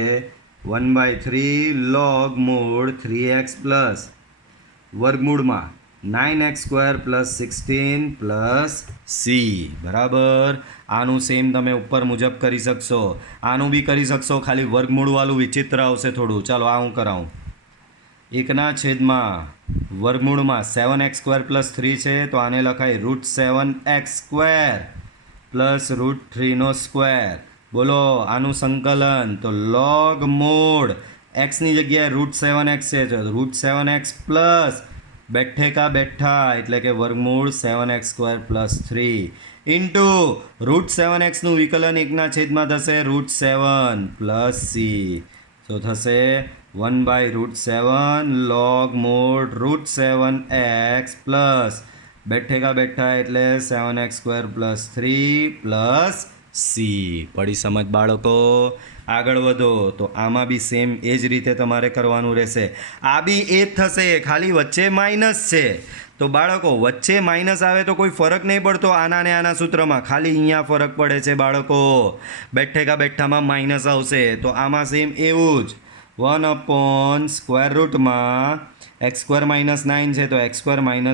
1/3 log મૂળ 3x પ્લસ વર્ગમૂળમાં 9x² પ્લસ 16 પ્લસ c બરાબર. આનું સેમ તમે ઉપર મુજબ કરી શકશો, આનું બી કરી શકશો, ખાલી વર્ગમૂળવાળું વિચિત્ર આવશે થોડું. ચાલો આ હું કરાવું. 1/7 વર્ગમૂળમાં 7x² પ્લસ 3 છે તો આને લખાય √7x² પ્લસ √3². બોલો આનું સંકલન તો લોગ મૂળ એક્સની જગ્યાએ √7x છે તો √7x પ્લસ બેઠે કા બેઠા એટલે કે વર્ગમૂળ 7x² પ્લસ 3 ઇન્ટુ √7xનું વિકલન 1/7 થશે √7 પ્લસ c. તો થશે 1/√7 log મૂળ √7x પ્લસ બેઠે કા બેઠા એટલે 7x² પ્લસ 3 પ્લસ c. પડી સમજ બાળકો? આગળ વધો તો આમાં બી સેમ એ જ રીતે તમારે કરવાનું રહેશે. આ બી એ જ થશે, ખાલી વચ્ચે માઇનસ છે તો બાળકો વચ્ચે માઇનસ આવે તો કોઈ ફરક નહીં પડતો આના ને આના સૂત્રમાં, ખાલી અહીંયા ફરક પડે છે બાળકો. બેઠે કા બેઠામાં માઇનસ આવશે તો આમાં સેમ એવું જ 1/√માં x² - 9 છે તો x²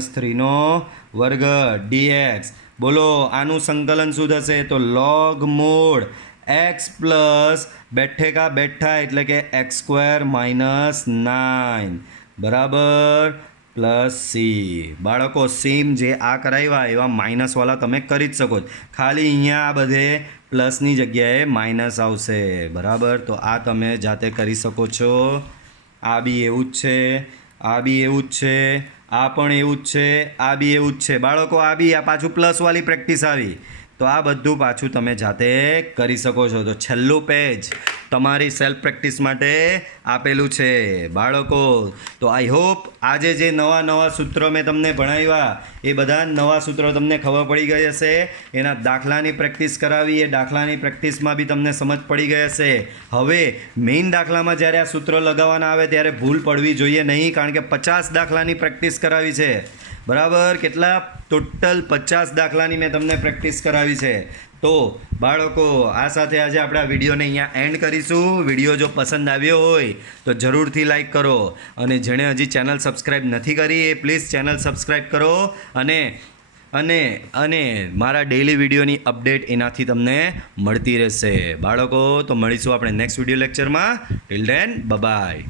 - 3² dx. બોલો આનું સંકલન શું થશે તો લોગ મૂળ x પ્લસ બેઠે કા બેઠા એટલે કે x² - 9 બરાબર પ્લસ c. બાળકો સેમ જે આ કરાવ્યા એવા માઇનસવાળા તમે કરી જ શકો, ખાલી અહીંયા આ બધે પ્લસની જગ્યાએ માઇનસ આવશે બરાબર. તો આ તમે જાતે કરી શકો છો. આ બી એવું જ છે, આ બી એવું જ છે, આ પણ એવું જ છે, આ બી એવું જ છે બાળકો. આ બી આ પાછું પ્લસવાળી પ્રેક્ટિસ આવી તો આ બધું પાછું તમે જાતે કરી શકો છો. તો છેલ્લું પેજ તમારી સેલ્ફ પ્રેક્ટિસ માટે આપેલું છે બાળકો. તો આઈ હોપ આજે જે નવા સૂત્રો મેં તમને ભણાવ્યા એ બધા નવા સૂત્રો તમને ખબર પડી ગઈ હશે. એના દાખલાની પ્રેક્ટિસ કરાવી, એ દાખલાની પ્રેક્ટિસમાં બી તમને સમજ પડી ગઈ હશે. હવે મેઇન દાખલામાં જ્યારે આ સૂત્રો લગાવવાના આવે ત્યારે ભૂલ પડવી જોઈએ નહીં, કારણ કે 50 દાખલાની પ્રેક્ટિસ કરાવી છે બરાબર. કેટલા ટોટલ 50 દાખલાની મેં તમને પ્રેક્ટિસ કરાવી છે. તો બાળકો આ સાથે આજે આપણે આ વિડીયોને અહીંયા એન્ડ કરીશું. વિડીયો જો પસંદ આવ્યો હોય તો જરૂરથી લાઈક કરો, અને જેણે હજી ચેનલ સબસ્ક્રાઈબ નથી કરી એ પ્લીઝ ચેનલ સબસ્ક્રાઈબ કરો, અને અને અને મારા ડેઈલી વિડીયોની અપડેટ એનાથી તમને મળતી રહેશે બાળકો. તો મળીશું આપણે નેક્સ્ટ વિડીયો લેક્ચરમાં. Till then by.